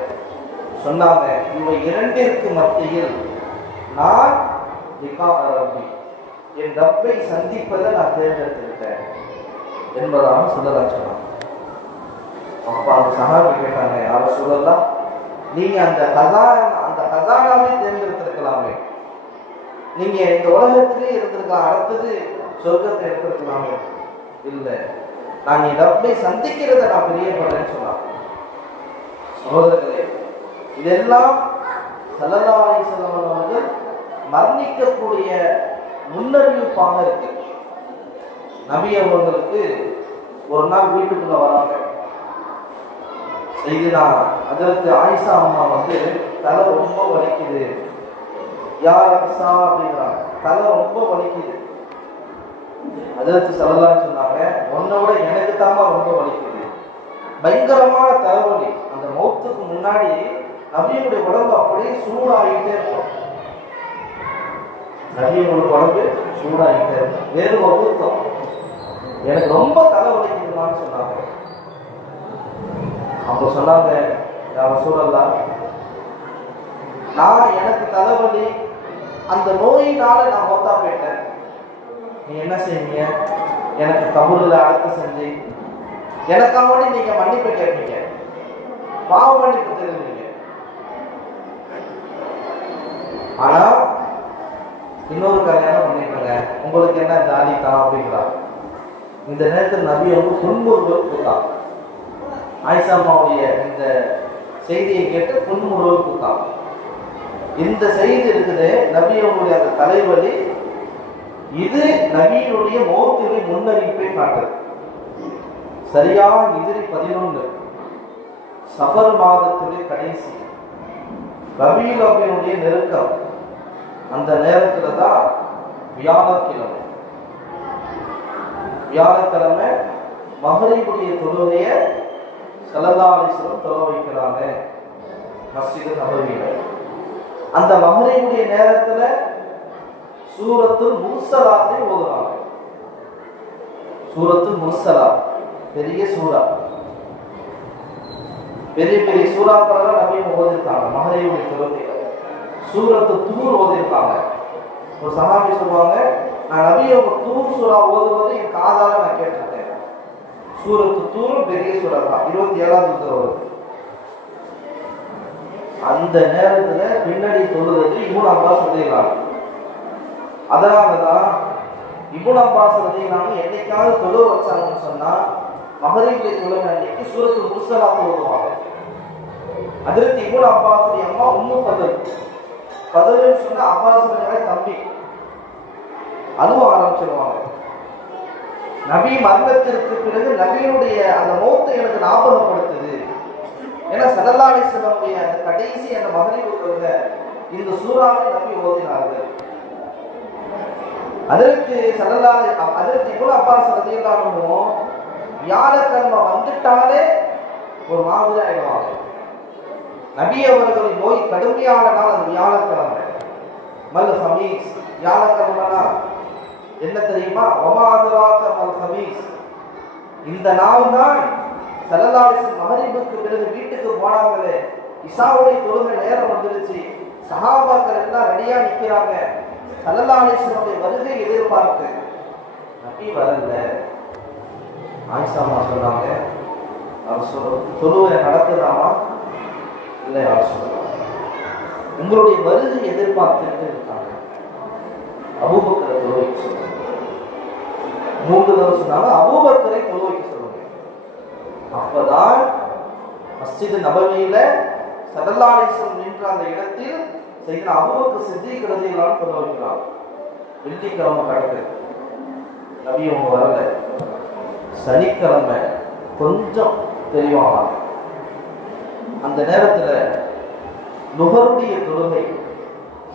சொன்னாங்க. இவை 2ற்கு மத்தியில் நான் ரப்பி என் ரப்பை சந்திப்பதை நான் தேர்ந்தெடுத்துக்கிட்டேன் என்பதாக சொல்லலாம் சொன்னாங்க. அப்ப அந்த சஹாபி கேட்டாங்க, யார சொல்லலாம், நீங்க அந்த ஹசானாவே தேர்ந்தெடுத்திருக்கலாமே, நீங்க இந்த உலகத்திலே இருந்திருக்கலாம், அடுத்தது சொர்க்கத்தை எடுத்திருக்கலாமே. இல்லை, நான் என் ரப்பை சந்திக்கிறத நான் பிரியப்படுறேன்னு சொன்னாங்க. சகோதரர்களே, இதெல்லாம் ஸல்லல்லாஹு அலைஹி வஸல்லம் அவர்கள் மரணிக்கக்கூடிய முன்னறிவிப்பாக இருக்கு. நபி அவர்களுக்கு ஒரு நாள் வீட்டுக்குள்ள வராங்க. சையதுனா ஹஜ்ரத் ஆயிஷா அம்மா வந்து தலை ரொம்ப வலிக்குது, யா ஆயிஷா அப்படிங்கிறாங்க, தலை ரொம்ப வலிக்குது. ஹஜ்ரத் ஸல்லல்லாஹு சொன்னாங்க, உன்னை விட எனக்கு தாமா ரொம்ப வலிக்குது, பயங்கரமான தலைவலி. அந்த மௌத்துக்கு முன்னாடி நபியுடைய உடம்பு அப்படியே சூடாகிட்டே இருக்கும். நபியுடைய உடம்பு சூடாகிட்டே இருக்கும். வேறு ஒருத்தம் எனக்கு ரொம்ப தலைவலிக்குதுன்னு சொன்னாங்க. அப்போ சொன்னாங்க, யா ரசூலல்லாஹ், நான் எனக்கு தலைவலி, அந்த நோயினால நான் மௌத்தா போயிட்டேன். நீ என்ன செய்வீங்க? எனக்கு கபூரில் அடக்கம் செஞ்சு எனக்காக நீங்க மன்னிப்பு கேட்பீங்க, பாவ மன்னிப்பு தெரிவிங்க. ஆனா இன்னொரு கல்யாணம் பண்ணிக்கோங்க, உங்களுக்கு என்ன ஜாலி தான் அப்படிங்கிறார். இந்த நேரத்தில் நபி வந்து புன்முறுவல் கொடுத்தாங்க. ஆயிஷா அம்மாவுடைய இந்த செய்தியை கேட்டு புன்முறுவல் கொடுத்தாங்க. இந்த செய்தி இருக்குது நபி அவங்களுடைய அந்த தலைவலி, இது நபியினுடைய மௌத்தினை முன்னறிவிப்பை காட்டுது. சரியா ஹிஜ்ரி 11 சஃபர் மாதத்துடைய கடைசி ரபீஉல் அவ்வலுடைய நெருக்கம். அந்த நேரத்துல தான் வியாழக்கிழமை மஹ்ரிபுடைய தொழுகைய ஸல்லல்லாஹு அலைஹி வஸல்லம் தொழ வைக்கிறாங்க மஸ்ஜித் நபவியில. அந்த மஹ்ரிபுடைய நேரத்துல சூரத்துல் முர்ஸலாத்தை ஓதுறாங்க. சூரத்துல் முர்ஸலாத் பெரிய சூரா, பெரிய பெரிய சூறாக்கள் நபி ஓதிருக்காங்க. மஹ்ரிபுடைய தொழுகையில சூரத்து தூர் ஓதிருக்காங்க. ஒரு சஹாபி சொல்லுவாங்க, நான் நபியை தூர் சூறா ஓதுவது என் காதால நான் கேட்டிருக்கேன். சூரத்து தூரும் பெரிய சூறா தான், 27வது வருது. அந்த நேரத்துல பின்னாடி தொழுகிறது இப்னு அப்பாஸ் ரலியல்லாஹு. அதனாலதான் இப்னு அப்பாஸ் ரலியல்லாஹு என்னைக்காவது தொழுவ வச்சாங்கன்னு சொன்னா மகரிபுடைய தொழுகை அன்னைக்கு சூரத்துல் முர்சலாத் ஓதுவாங்க. ஹஜ்ரத் இப்னு அப்பாஸ் அம்மா உம்மு ஃபதல். ஃபதல்னு சொன்னா அப்பாஸ் தம்பி. அதுவும் ஆரம்பிச்சிருவாங்க. நபி மரணத்திற்கு பிறகு நபியினுடைய அந்த மௌத்தை எனக்கு ஞாபகப்படுத்துது. ஏன்னா ஸல்லல்லாஹு அலைஹி வஸல்லம் அந்த கடைசி அந்த மகரிபு தொழுகை இந்த சூறாவை நபி ஓதினார்கள். அதற்கு இப்னு அப்பாஸ் ரலியல்லாஹு அன்ஹு வியாழக்கிழமை வந்துட்டாலே ஒரு மாதிரி ஆயிடுவாங்க. நபி அவர்களின் நோய் கடுமையான நாள் அந்த வியாழக்கிழமை. மல் ஹமீஸ், வியாழக்கிழமைனா என்ன தெரியுமா? வமா அதுராக மல் ஹமீஸ். இந்த நாள் தான் ஸல்லல்லாஹு அலைஹி வஸல்லம் மகரிபுக்கு பிறகு வீட்டுக்கு போனாங்களே, இஷாவுடைய தொழுகை நேரம் வந்துருச்சு, சஹாபாக்கள் எல்லாம் ரெடியா நிக்கிறாங்க, ஸல்லல்லாஹு அலைஹி வஸல்லம் வருகை எதிர்பார்த்து நபி வரல. ஆயிஷா அம்மா சொன்னாங்க, தொழுகை நடக்குதாமா? இல்லை, அவர் சொல்லலாம், உங்களுடைய வருகை எதிர்பார்த்துட்டு இருக்காங்க. அபூபக்கரை தொழுவைக்கு சொல்லுங்க. 3 தடவை சொன்னாங்க, அபூபக்கரை தொழுவைக்கு சொல்லுங்க. அப்பதான் மஸ்ஜித் நபவியில ஸல்லல்லாஹு அலைஹி வஸல்லம் நின்ற அந்த இடத்தில் சையதுனா அபூபக்கர் சித்திக் ரலியல்லாஹு அன்ஹு தொழ வைக்கிறார். வெள்ளிக்கிழமை கடக்குது, நபி அவங்க வரல. சனிக்கிழமை கொஞ்சம் தெளிவாங்க. அந்த நேரத்துல நுகருடைய தொழுகை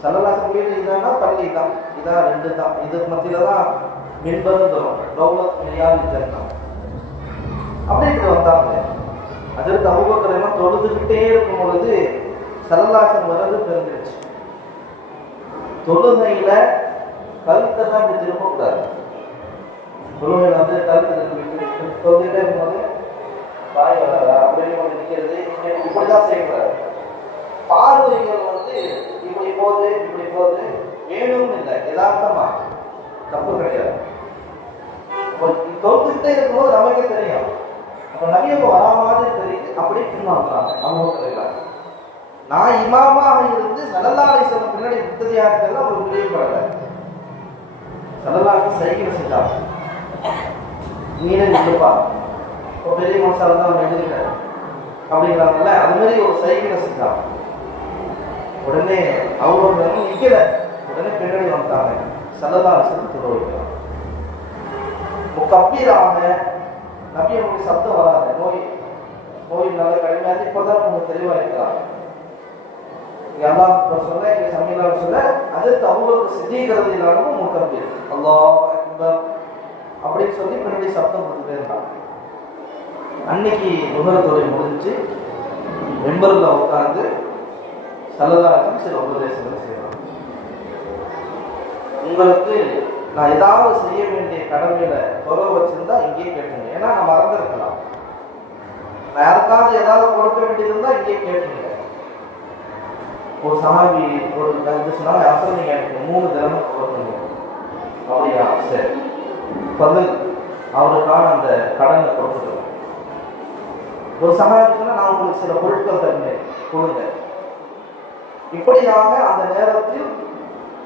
ஸல்லல்லாஹு அலைஹி வஸல்லம் இதானா பள்ளி தான், இதான் 2 தான். இதுக்கு மத்தியில தான் மின்பரும் தரும் தௌலத் மியால் ஜன்னா. அப்படி இப்படி வந்தாங்க. அதற்கு அபூபக்கர் எல்லாம் தொழுதுகிட்டே இருக்கும் பொழுது ஸல்லல்லாஹு அலைஹி வஸல்லம் வரது தெரிஞ்சிருச்சு. தொழுகையில கழுத்தை தான் இப்படி திரும்பக்கூடாது. தொழுகையில வந்து கழுத்தை தொழுதுகிட்டே இருக்கும்போது பாய் வராதா அப்படின்னு நிற்கிறது, இப்படிதான் செய்யக்கூடாது. பார்வைகள் வந்து இப்படி போகுது இப்படி போகுது, வேணும்னு இல்லை, யதார்த்தமா, தப்பு கிடையாது. தொழுதுகிட்டே இருக்கும்போது நமக்கே தெரியும். அப்ப நபி அப்ப வரா மாதிரி தெரியுது, அப்படியே பின்வாங்கலாம். அவங்க நான் இமாமாக இருந்து ஸல்லல்லாஹு அலைஹி வஸல்லம் பின்னாடி முக்ததியா இருக்கிறது அவங்க விரும்பப்படலை. ஸல்லல்லாஹு அலைஹி வஸல்லம் சைக்கிள் செஞ்சாங்க, நீனே நிற்பா, இப்போ பெரிய மனசால தான் அவங்க எழுதிட்டாரு அப்படிங்கிறாங்கல்ல, அது மாதிரி ஒரு சைக்கிளை செஞ்சாங்க. உடனே அவங்க நிற்கல, உடனே பின்னாடி வந்துட்டாங்க. ஸல்லல்லாஹு அலைஹி வஸல்லம் தொழ வைக்கிறாங்க. முக்கப்பீராக நபி அவங்களுடைய சப்தம் வராது. நோய் நல்ல கடுமையாக இப்போதான் உங்களுக்கு தெளிவாக இருக்கிறாங்க. எல்லாம் சொல்ல எங்க சமையலாளர் சொல்ல அதற்கு அவங்களுக்கு சித்திக்கிறது இல்லாமல் முக்கப்பீர் அல்லாஹ் அக்பர் அப்படின்னு சொல்லி பின்னாடி சப்தம் கொடுத்துட்டே இருந்தாங்க. அன்னைக்கு நுகர தொழில் முடிஞ்சு மெம்பரில் உட்கார்ந்து ஸல்லல்லாஹு அலைஹி வஸல்லம் சில உபதேசங்களை செய்யலாம். உங்களுக்கு நான் ஏதாவது செய்ய வேண்டிய கடமையில குறவு வச்சிருந்தா இங்கேயே கேட்டுங்க. ஏன்னா நான் மறந்துருக்கலாம். நான் யாருக்காவது ஏதாவது கொடுக்க வேண்டியது இருந்தா இங்கேயே கேட்டுங்க. ஒரு சஹாபி ஒரு இது சொன்னாங்க, அப்புறம் நீங்க எனக்கு 3 தினமும் கொடுக்கணும். அப்படியா, சரி, பதில் அவருக்கான அந்த கடனை கொடுத்துருவேன். ஒரு சஹாபி சொன்னா நான் உங்களுக்கு சில பொருட்கள் தருவேன், கொடுங்க. இப்படியாக அந்த நேரத்தில்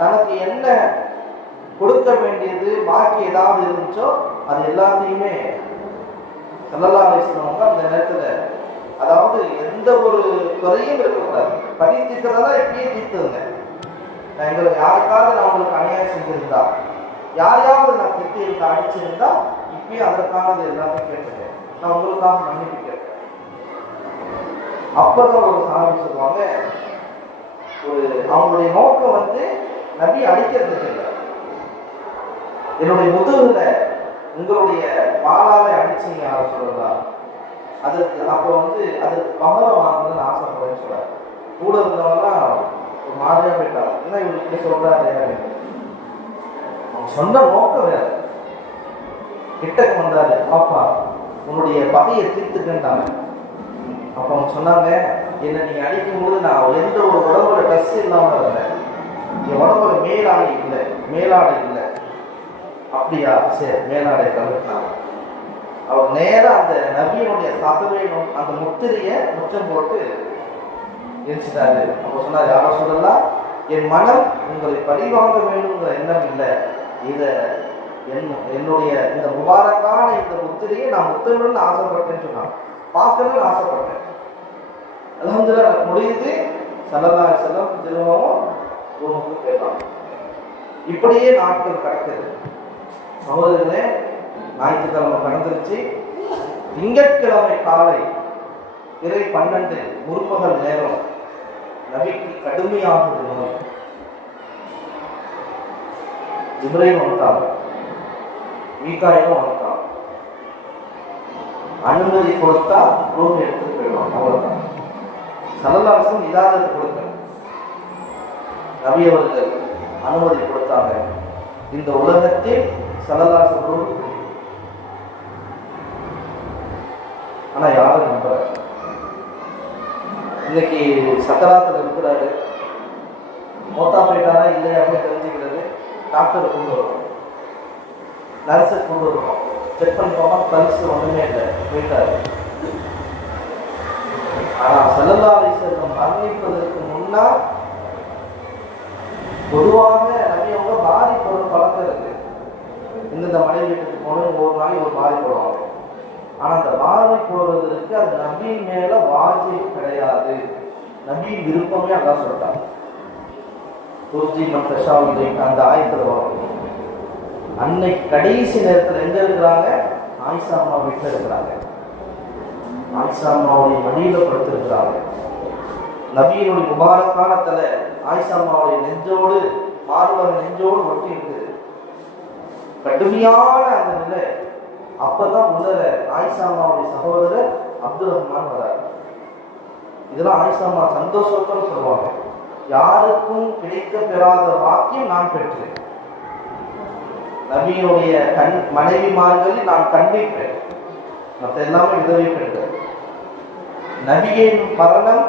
தனக்கு என்ன கொடுக்க வேண்டியது பாக்கி ஏதாவது இருந்துச்சோ அது எல்லாத்தையுமே ஸல்லல்லாஹு அலைஹி வஸல்லம் அந்த நேரத்துல, அதாவது எந்த ஒரு குறையும் இருக்கக்கூடாது, படித்திருக்கிறதா இப்பயே தீர்த்துங்க. நான் எங்களுக்கு யாருக்காவது நான் உங்களுக்கு அநியாயம் செஞ்சிருந்தா, யாரையாவது நான் திட்டி இருக்க அடிச்சிருந்தா இப்பயே அதற்கானது எல்லாத்தையும் கேட்டுருக்கேன், நான் உங்களுக்காக மன்னிப்பு கேட்கிறேன். அப்பதான் ஒரு சாமி சொல்லுவாங்க, ஒரு அவங்களுடைய நோக்கம் வந்து நபி அடிக்கிறதுக்கு இல்லை, என்னுடைய முதுகுல உங்களுடைய வாளாவை அடிச்சீங்க யார சொல்லலாம், அதுக்கு அப்போ வந்து அதுக்கு பகரம் வாங்கணும்னு ஆசைப்படுறேன்னு சொல்றாரு. கூட இருந்தவங்கலாம் ஒரு மாதிரியா போயிட்டாங்க, என்ன இவங்க இப்படி சொல்றாரு. அவங்க சொன்ன நோக்கம் வேற. கிட்டக்கு வந்தாரு, பாப்பா உன்னுடைய பகையை தீர்த்துக்கிட்டாங்க. அப்ப அவங்க சொன்னாங்க, என்ன நீங்க அடிக்கும் போது நான் எந்த ஒரு உடம்புல ட்ரெஸ் இல்லாம இருந்தேன், என் உடம்புல மேலாடை இல்லை. அப்படியா, சரி, மேலாடை தவிர்த்தாங்க. அவர் நேரம் அந்த நபியினுடைய சதவை அந்த முத்திரைய முச்சம் போட்டு எரிச்சிட்டாரு. அப்போ சொன்னார், யாரை சொல்லலாம், என் மனம் உங்களை பழிவாங்க வேண்டுங்கிற எண்ணம் இல்லை, இதை என்னுடைய இந்த முபாரக்கான இந்த முத்திரையை நான் முத்தமிழ்னு ஆசைப்பட்டேன்னு சொன்னான், பார்க்கணும்னு ஆசைப்பட்டேன். அல்ஹம்துலில்லாஹ் முடியுது. ஸல்லல்லாஹு அலைஹி வஸல்லம் திரும்பவும் ரூமுக்கு போயிடலாம். இப்படியே நாட்கள் கடக்குது. சகோதரர்களே, ஞாயிற்றுக்கிழமை கடந்துருச்சு. திங்கட்கிழமை காலை பிறை 12 முற்பகல் நேரம் நபிக்கு கடுமையாகுது நோய். ஜிப்ரீல் வந்துட்டாங்க, மீகாயிலும் வந்துட்டாங்க. அனுமதி கொடுத்தா ரூம் எடுத்துட்டு போயிடுவாங்க, அவ்வளவுதான். ஸல்லல்லாஹு அலைஹி வஸல்லம் இஜாசத் கொடுக்க நபி அவர்கள் அனுமதி கொடுத்தாங்க. இந்த உலகத்தில் ஸல்லல்லாஹு அலைஹி வஸல்லம் ஆனா யாரும் நம்பல. இன்னைக்கு சக்கராத்தில் இருக்கிறாரு, மோத்தா போயிட்டாரா இல்லையா அப்படின்னு தெரிஞ்சுக்கிறது டாக்டர் கொண்டு வரும், நர்ஸை கொண்டு வருவோம், செக் பண்ணிப்போமா, பல்ஸ் ஒன்றுமே இல்லை, போயிட்டாரு. ஆனால் ஸல்லல்லாஹு அலைஹி வஸல்லம் மரணிப்பதற்கு முன்னால் பொதுவாக நபி அவங்க பாதிப்பு ஒரு பழக்கம் இருக்கு. இந்த மனைவி வீட்டுக்கு போகணும், ஒரு நாளைக்கு ஒரு பாதி போடுவாங்க. ஆனால் அந்த பாதி போடுவதற்கு அது நபி மேல வாஜிப் கிடையாது, நபி விருப்பமே அதான் சொல்லிட்டாங்க. துர்ஜி மற்றஷாவுதை அந்த ஆயத்தில் வரும். அன்னைக்கு கடைசி நேரத்தில் எங்க இருக்கிறாங்க, ஆயிஷா அம்மா வீட்டில் இருக்கிறாங்க. ஆயிஷா அம்மாவுடைய மடியில் படுத்திருக்கிறாங்க. நபியினுடைய முபாரக்கான தலை ஆயிஷா அம்மாவுடைய நெஞ்சோடு, மார்பக நெஞ்சோடு ஒட்டி இருக்குது. கடுமையான அந்த நிலை. அப்பதான் உள்ள ஆயிஷா அம்மாவுடைய சகோதரர் அப்துல் ரஹ்மான் வரார். இதெல்லாம் ஆயிஷா அம்மா சந்தோஷத்தோடு சொல்லுவாங்க, யாருக்கும் கிடைக்க பெறாத வாக்கியம் நான் பெற்றேன். நபியினுடைய மனைவிமார்களில் நான் கண்டிப்பேன், மற்ற எல்லாமே விதவை பெண்கள். நபியின் மரணம்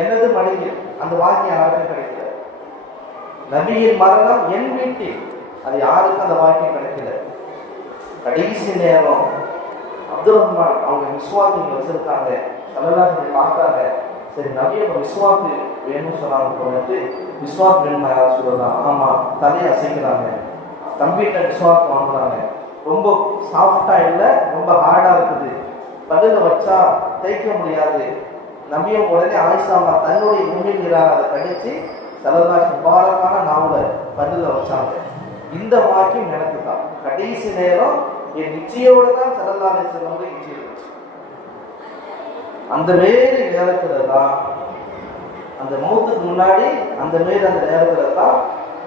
எனது மனைவியில், அந்த வாக்கியம் யாருக்கும் கிடைக்கல. நபியின் மரணம் என் வீட்டில், அது யாருக்கும் அந்த வாக்கியம் கிடைக்கல. கடைசி நேரம் அப்துல் ரஹ்மான் அவங்க விஸ்வாக்கு வச்சிருக்காங்க. ஸல்லல்லாஹு பார்த்தாங்க, சரி நபியை விஸ்வாக்கு வேணும்னு சொன்னாங்க. போட்டு விஸ்வாக்கு வேணுமா யாரும் சொல்லலாம், ஆமா, தலையை அசைக்கிறாங்க. கம்ப்யூட்டர் விஸ்வாக்கு வாங்குறாங்க. ரொம்ப சாஃப்டா இல்லை, ரொம்ப ஹார்டா இருக்குது, பதில வச்சா தேய்க்க முடியாது. நபியும் உடனே ஆயிஷா அம்மா தன்னுடைய முன்னிலையாக அதை கடிச்சு ஸல்லல்லாஹு முபாரக்கான நாவல பதில வச்சாங்க. இந்த வாக்கியம் எனக்கு தான். கடைசி நேரம் என் நிச்சயோடு தான் ஸல்லல்லாஹு அலைஹி வஸல்லம் நிச்சயம். அந்த வேறு நேரத்துல தான், அந்த மௌத்துக்கு முன்னாடி அந்த மேல் அந்த நேரத்துல தான்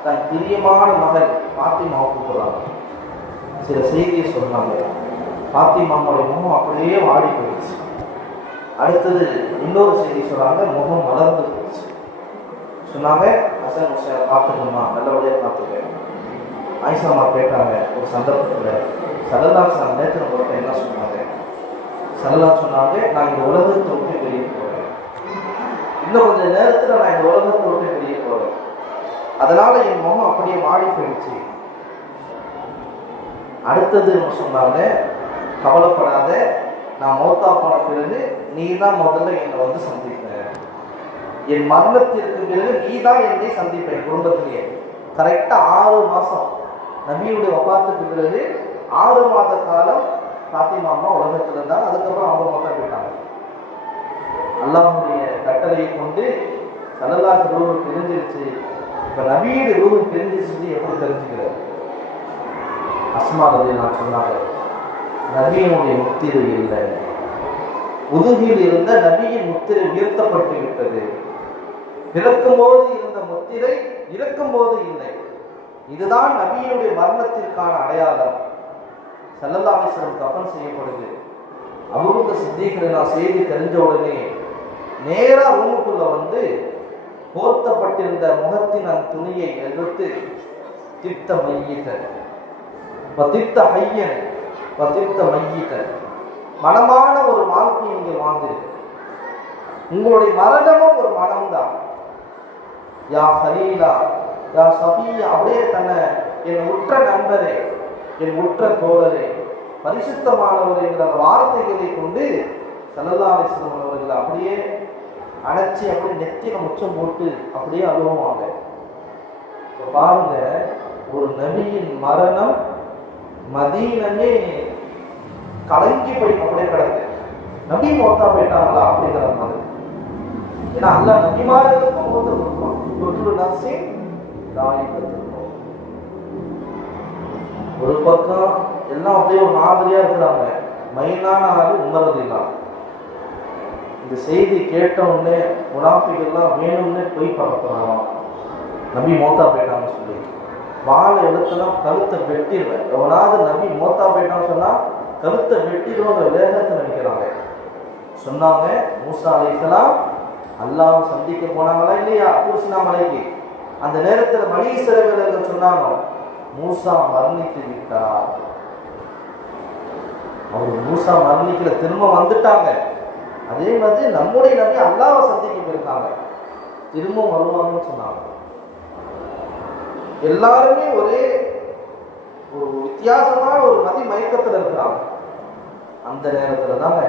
தன் பிரியமான மகள் பாத்திமாவுக்கு போறாங்க. சில செய்தியை சொன்னாங்க, பாத்திமாவுடைய முகம் அப்படியே வாடி போயிடுச்சு. அடுத்தது இன்னொரு செய்தி சொல்றாங்க, முகம் மலர்ந்து போயிடுச்சு. சொன்னாங்க, ஹசன் ஹுசைனை பார்த்துக்கணுமா, நல்லபடியாக பார்த்துக்க. ஆயிஷா அம்மா கேட்டாங்க ஒரு சந்தர்ப்பத்தில், ஸல்லல்லாஹு அலைஹி வஸல்லம் நேற்று நம்மளுக்கு என்ன சொன்னாங்க? ஸல்லல்லாஹு சொன்னாங்க, நான் இந்த உலகத்தை விட்டு வெளியே போறேன், இன்னும் கொஞ்சம் நேரத்தில் நான் இந்த உலகத்தை விட்டு வெளியே போறேன், அதனால என் முகம் அப்படியே மாடி போயிடுச்சு. அடுத்தது சொன்னாங்க, கவலைப்படாத, நான் மௌத்தா போன பிறகு நீ தான் முதல்ல என்னை வந்து சந்திப்ப, என் மரணத்திற்கு பிறகு நீ தான் என்னை சந்திப்பேன் குடும்பத்திலேயே. கரெக்டா 6 மாசம் நபியுடைய வஃபாத்துக்கு பிறகு 6 மாத காலம் பாத்திமா அம்மா உலகத்தில் இருந்தாங்க. அதுக்கப்புறம் அவங்க மௌத்தா போயிட்டாங்க. அல்லாஹ்வுடைய கட்டளையை கொண்டு ஸல்லல்லாஹு அலைஹி வஸல்லம் தெரிஞ்சிருச்சு. இப்ப நபியுடைய ரூஹ் தெரிஞ்சிச்சு, எப்படி தெரிஞ்சுக்கிறது? அஸ்மா ரலியல்லாஹு சொன்னாங்க, நபியினுடைய முத்திரை இல்லை, உதுகில் இருந்த நபியின் முத்திரை உயர்த்தப்பட்டு விட்டது. பிறக்கும் போது இருந்த முத்திரை இறக்கும் போது இல்லை. இதுதான் நபியினுடைய மரணத்திற்கான அடையாளம். ஸல்லல்லாஹு அலைஹி வஸல்லம் கஃன் செய்யப்படுது. அபூபக்கர் சித்திக் நான் செய்தி தெரிஞ்ச உடனே நேரா ரூமுக்குள்ள வந்து போர்த்தப்பட்டிருந்த முகத்தின் அந்த துணியை எடுத்து, திப்த மையித்தன் திப்த ஹையன் திப்த மையித்தன், மனமான ஒரு வாழ்க்கை இங்கே வாழ்ந்திருக்கு, உங்களுடைய மரணமும் ஒரு மனம்தான். யா ஹலீலா யா சஃபியா, அப்படியே தன்னை என் உற்ற நண்பரே, என் உற்ற தோழரே, பரிசுத்தமானவர் என்ற வார்த்தைகளை கொண்டு ஸல்லல்லாஹு அலைஹி வஸல்லம் அவர்கள் அப்படியே அணைச்சி அப்படியே நெத்தியில முச்சம் போட்டு அப்படியே அழுவாங்க. பாருங்க, ஒரு நபியின் மரணம் மதீனமே கலங்கி போய் அப்படியே கிடக்கு. நபி மௌத்தா போயிட்டாங்களா அப்படிங்கிற மாதிரி. ஏன்னா அல்லாஹ் நபிமார்களுக்கும் மௌத்த கொடுப்பான். குல்லு நஃப்ஸின் தாயிகத்துல் மௌத். ஒரு பக்கம் எல்லாம் அப்படியே ஒரு மாதிரியா இருக்கிறாங்க. மைனான ஆளு உமர் ரலியல்லாஹு. இந்த செய்தி கேட்ட உடனே முனாஃபிகெல்லாம் வேணும்னே போய் பரப்புறாங்க, நபி மௌத்தா போயிட்டாங்கன்னு சொல்லி. வாழை எடுத்துலாம் கழுத்தை வெட்டிடுவேன், எவனாவது நபி மௌத்தா போயிட்டான்னு சொன்னா கழுத்தை வெட்டிடுவோங்கிற வேகத்தை நினைக்கிறாங்க. சொன்னாங்க, மூசா அலைஹிஸ்ஸலாம் அல்லாஹ்வை சந்திக்க போனாங்களா இல்லையா தூர் சீனா மலைக்கு? அந்த நேரத்தில் பனி இஸ்ரவேலர்கள் சொன்னாங்க, மூசா மரணித்து விட்டார். அவர் மூசா மரணிக்கல, திரும்ப வந்துட்டாங்க. அதே மாதிரி நம்முடைய நபி அல்லாஹ்வை சந்திக்க போயிருக்காங்க, திரும்ப வருவாங்கன்னு சொன்னாங்க. எல்லாருமே ஒரே ஒரு வித்தியாசமான ஒரு மதி மயக்கத்தில் இருக்கிறாங்க. அந்த நேரத்தில் தாங்க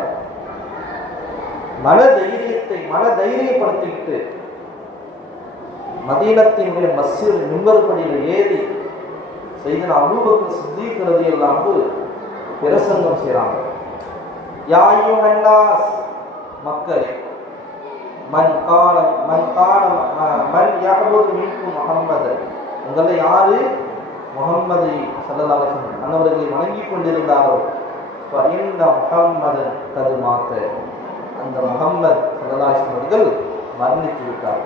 மன தைரியப்படுத்திக்கிட்டு மதீனத்தினுடைய மஸ்ஜித் மிம்பர் படியில் ஏறி செய்தன அபூபக்கர் சித்தீக் ரலியல்லாஹு பிரசங்கம் செய்றாங்க. யா அய்யுஹன் நாஸ், மக்களே, மன் யஅபுது மின்கும் முஹம்மது, உங்களை யாரு முஹம்மதை ஸல்லல்லாஹு அலைஹி வஸல்லம் அன்னவர்களை வணங்கி கொண்டிருந்தாரோ, ஃபஇன்ன முஹம்மதன் கது மாத்த, அந்த முஹம்மது ஸல்லல்லாஹு அலைஹி வஸல்லம் அவர்கள் மரணித்து விட்டார்.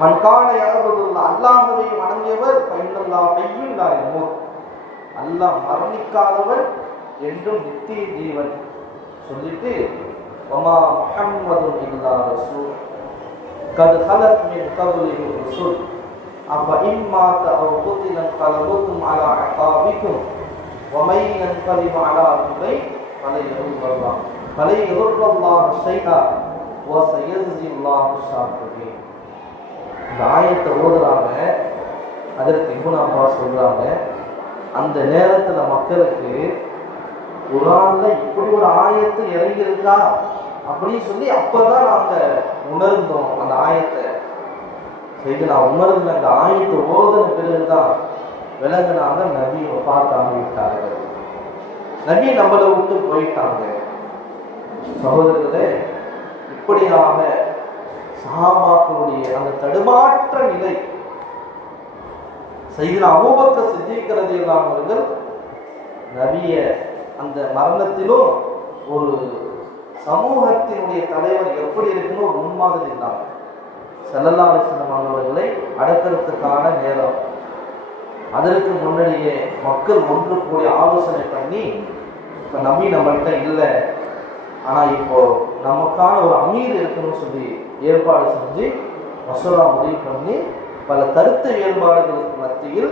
மன் கான யஅபுதுல்லாஹ், அல்லாஹ்வை வணங்கியவர், ஃபஇன்னல்லாஹ ஹய்யுன் லா யமூத், அல்லாஹ் மரணிக்காதவன் என்றும் நித்திய ஜீவன் சொல்லிட்டு, வமா முஹம்மதுன் இல்லா ரசூல் கத் ஹலத் மின் கப்லிஹி ருசுல் அஃப இம்மாத அவ் குதில கலபுதும் அலா அகாபிக்கும் வமை யன்கலிபு அலா அகிபை ஃபலை யதுர்ரல்லாஹு ஷைஆ வ சயஜ்ஸில்லாஹு ஷாக்கிரீன். இந்த ஆயத்தை ஓதுறாங்க. அதற்கு இப்னு அப்பாஸ் சொல்றாங்க, அந்த நேரத்துல மக்களுக்கு குர்ஆன்ல இப்படி ஒரு ஆயத்து இறங்கி இருக்கா அப்படின்னு சொல்லி அப்பதான் நாங்க உணர்ந்தோம். அந்த ஆயத்தை செய்து நான் உணர்ந்த அந்த ஆயத்தை ஓதன பிறகுதான் விளங்குனாங்க, நபி பார்த்தாங்க விட்டார்கள், நபி நம்மளை விட்டு போயிட்டாங்க. சகோதரர்களே, இப்படியாக சஹாபாக்களுடைய அந்த தடுமாற்ற நிலை செய்து அபூபக்கர் சித்தீக் ரலியல்லாஹு அவர்கள் நபிய அந்த மரணத்திலும் ஒரு சமூகத்தினுடைய தலைவர் எப்படி இருக்குன்னு ஒரு முன்மாதிரி இருந்தாங்க. ஸல்லல்லாஹு அலைஹி வஸல்லம் அவர்களை அடக்கிறதுக்கான நேரம். அதற்கு முன்னாடியே மக்கள் ஒன்று கூடி ஆலோசனை பண்ணி, இப்போ நபி நம்மள்கிட்ட இல்லை, ஆனால் இப்போ நமக்கான ஒரு அமீர் இருக்கணும்னு சொல்லி ஏற்பாடு செஞ்சு மசோரா முடிவு பண்ணி பல கருத்து வேறுபாடுகளுக்கு மத்தியில்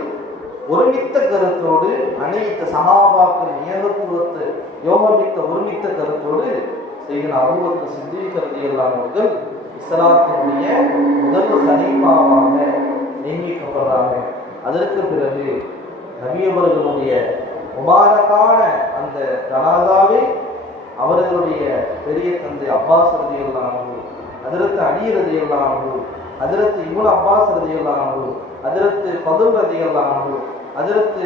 ஒருமித்த கருத்தோடு அனைத்து சஹாபாக்கள் ஏகத்துவத்தை யோகமித்த ஒருமித்த கருத்தோடு செய்கிற அபூபக்கர் சித்தீக் ரலியல்லாஹு அவர்கள் இஸ்லாத்தினுடைய முதல் கலீஃபாவாக நியமிக்கப்படுறாங்க. அதற்கு பிறகு நபி அவர்களுடைய முபாரக்கான அந்த ஜனாசாவை அவர்களுடைய பெரிய தந்தை அப்பாஸ் ரலியல்லாஹு அன்ஹு, ஹஜ்ரத் அலி ரலியல்லாஹு அன்ஹு, ஹஜ்ரத் இப்னு அப்பாஸ் ரலியல்லாஹு அன்ஹு, ஹஜ்ரத் ஃபதுல் ரலியல்லாஹு அன்ஹு, ஹஜ்ரத்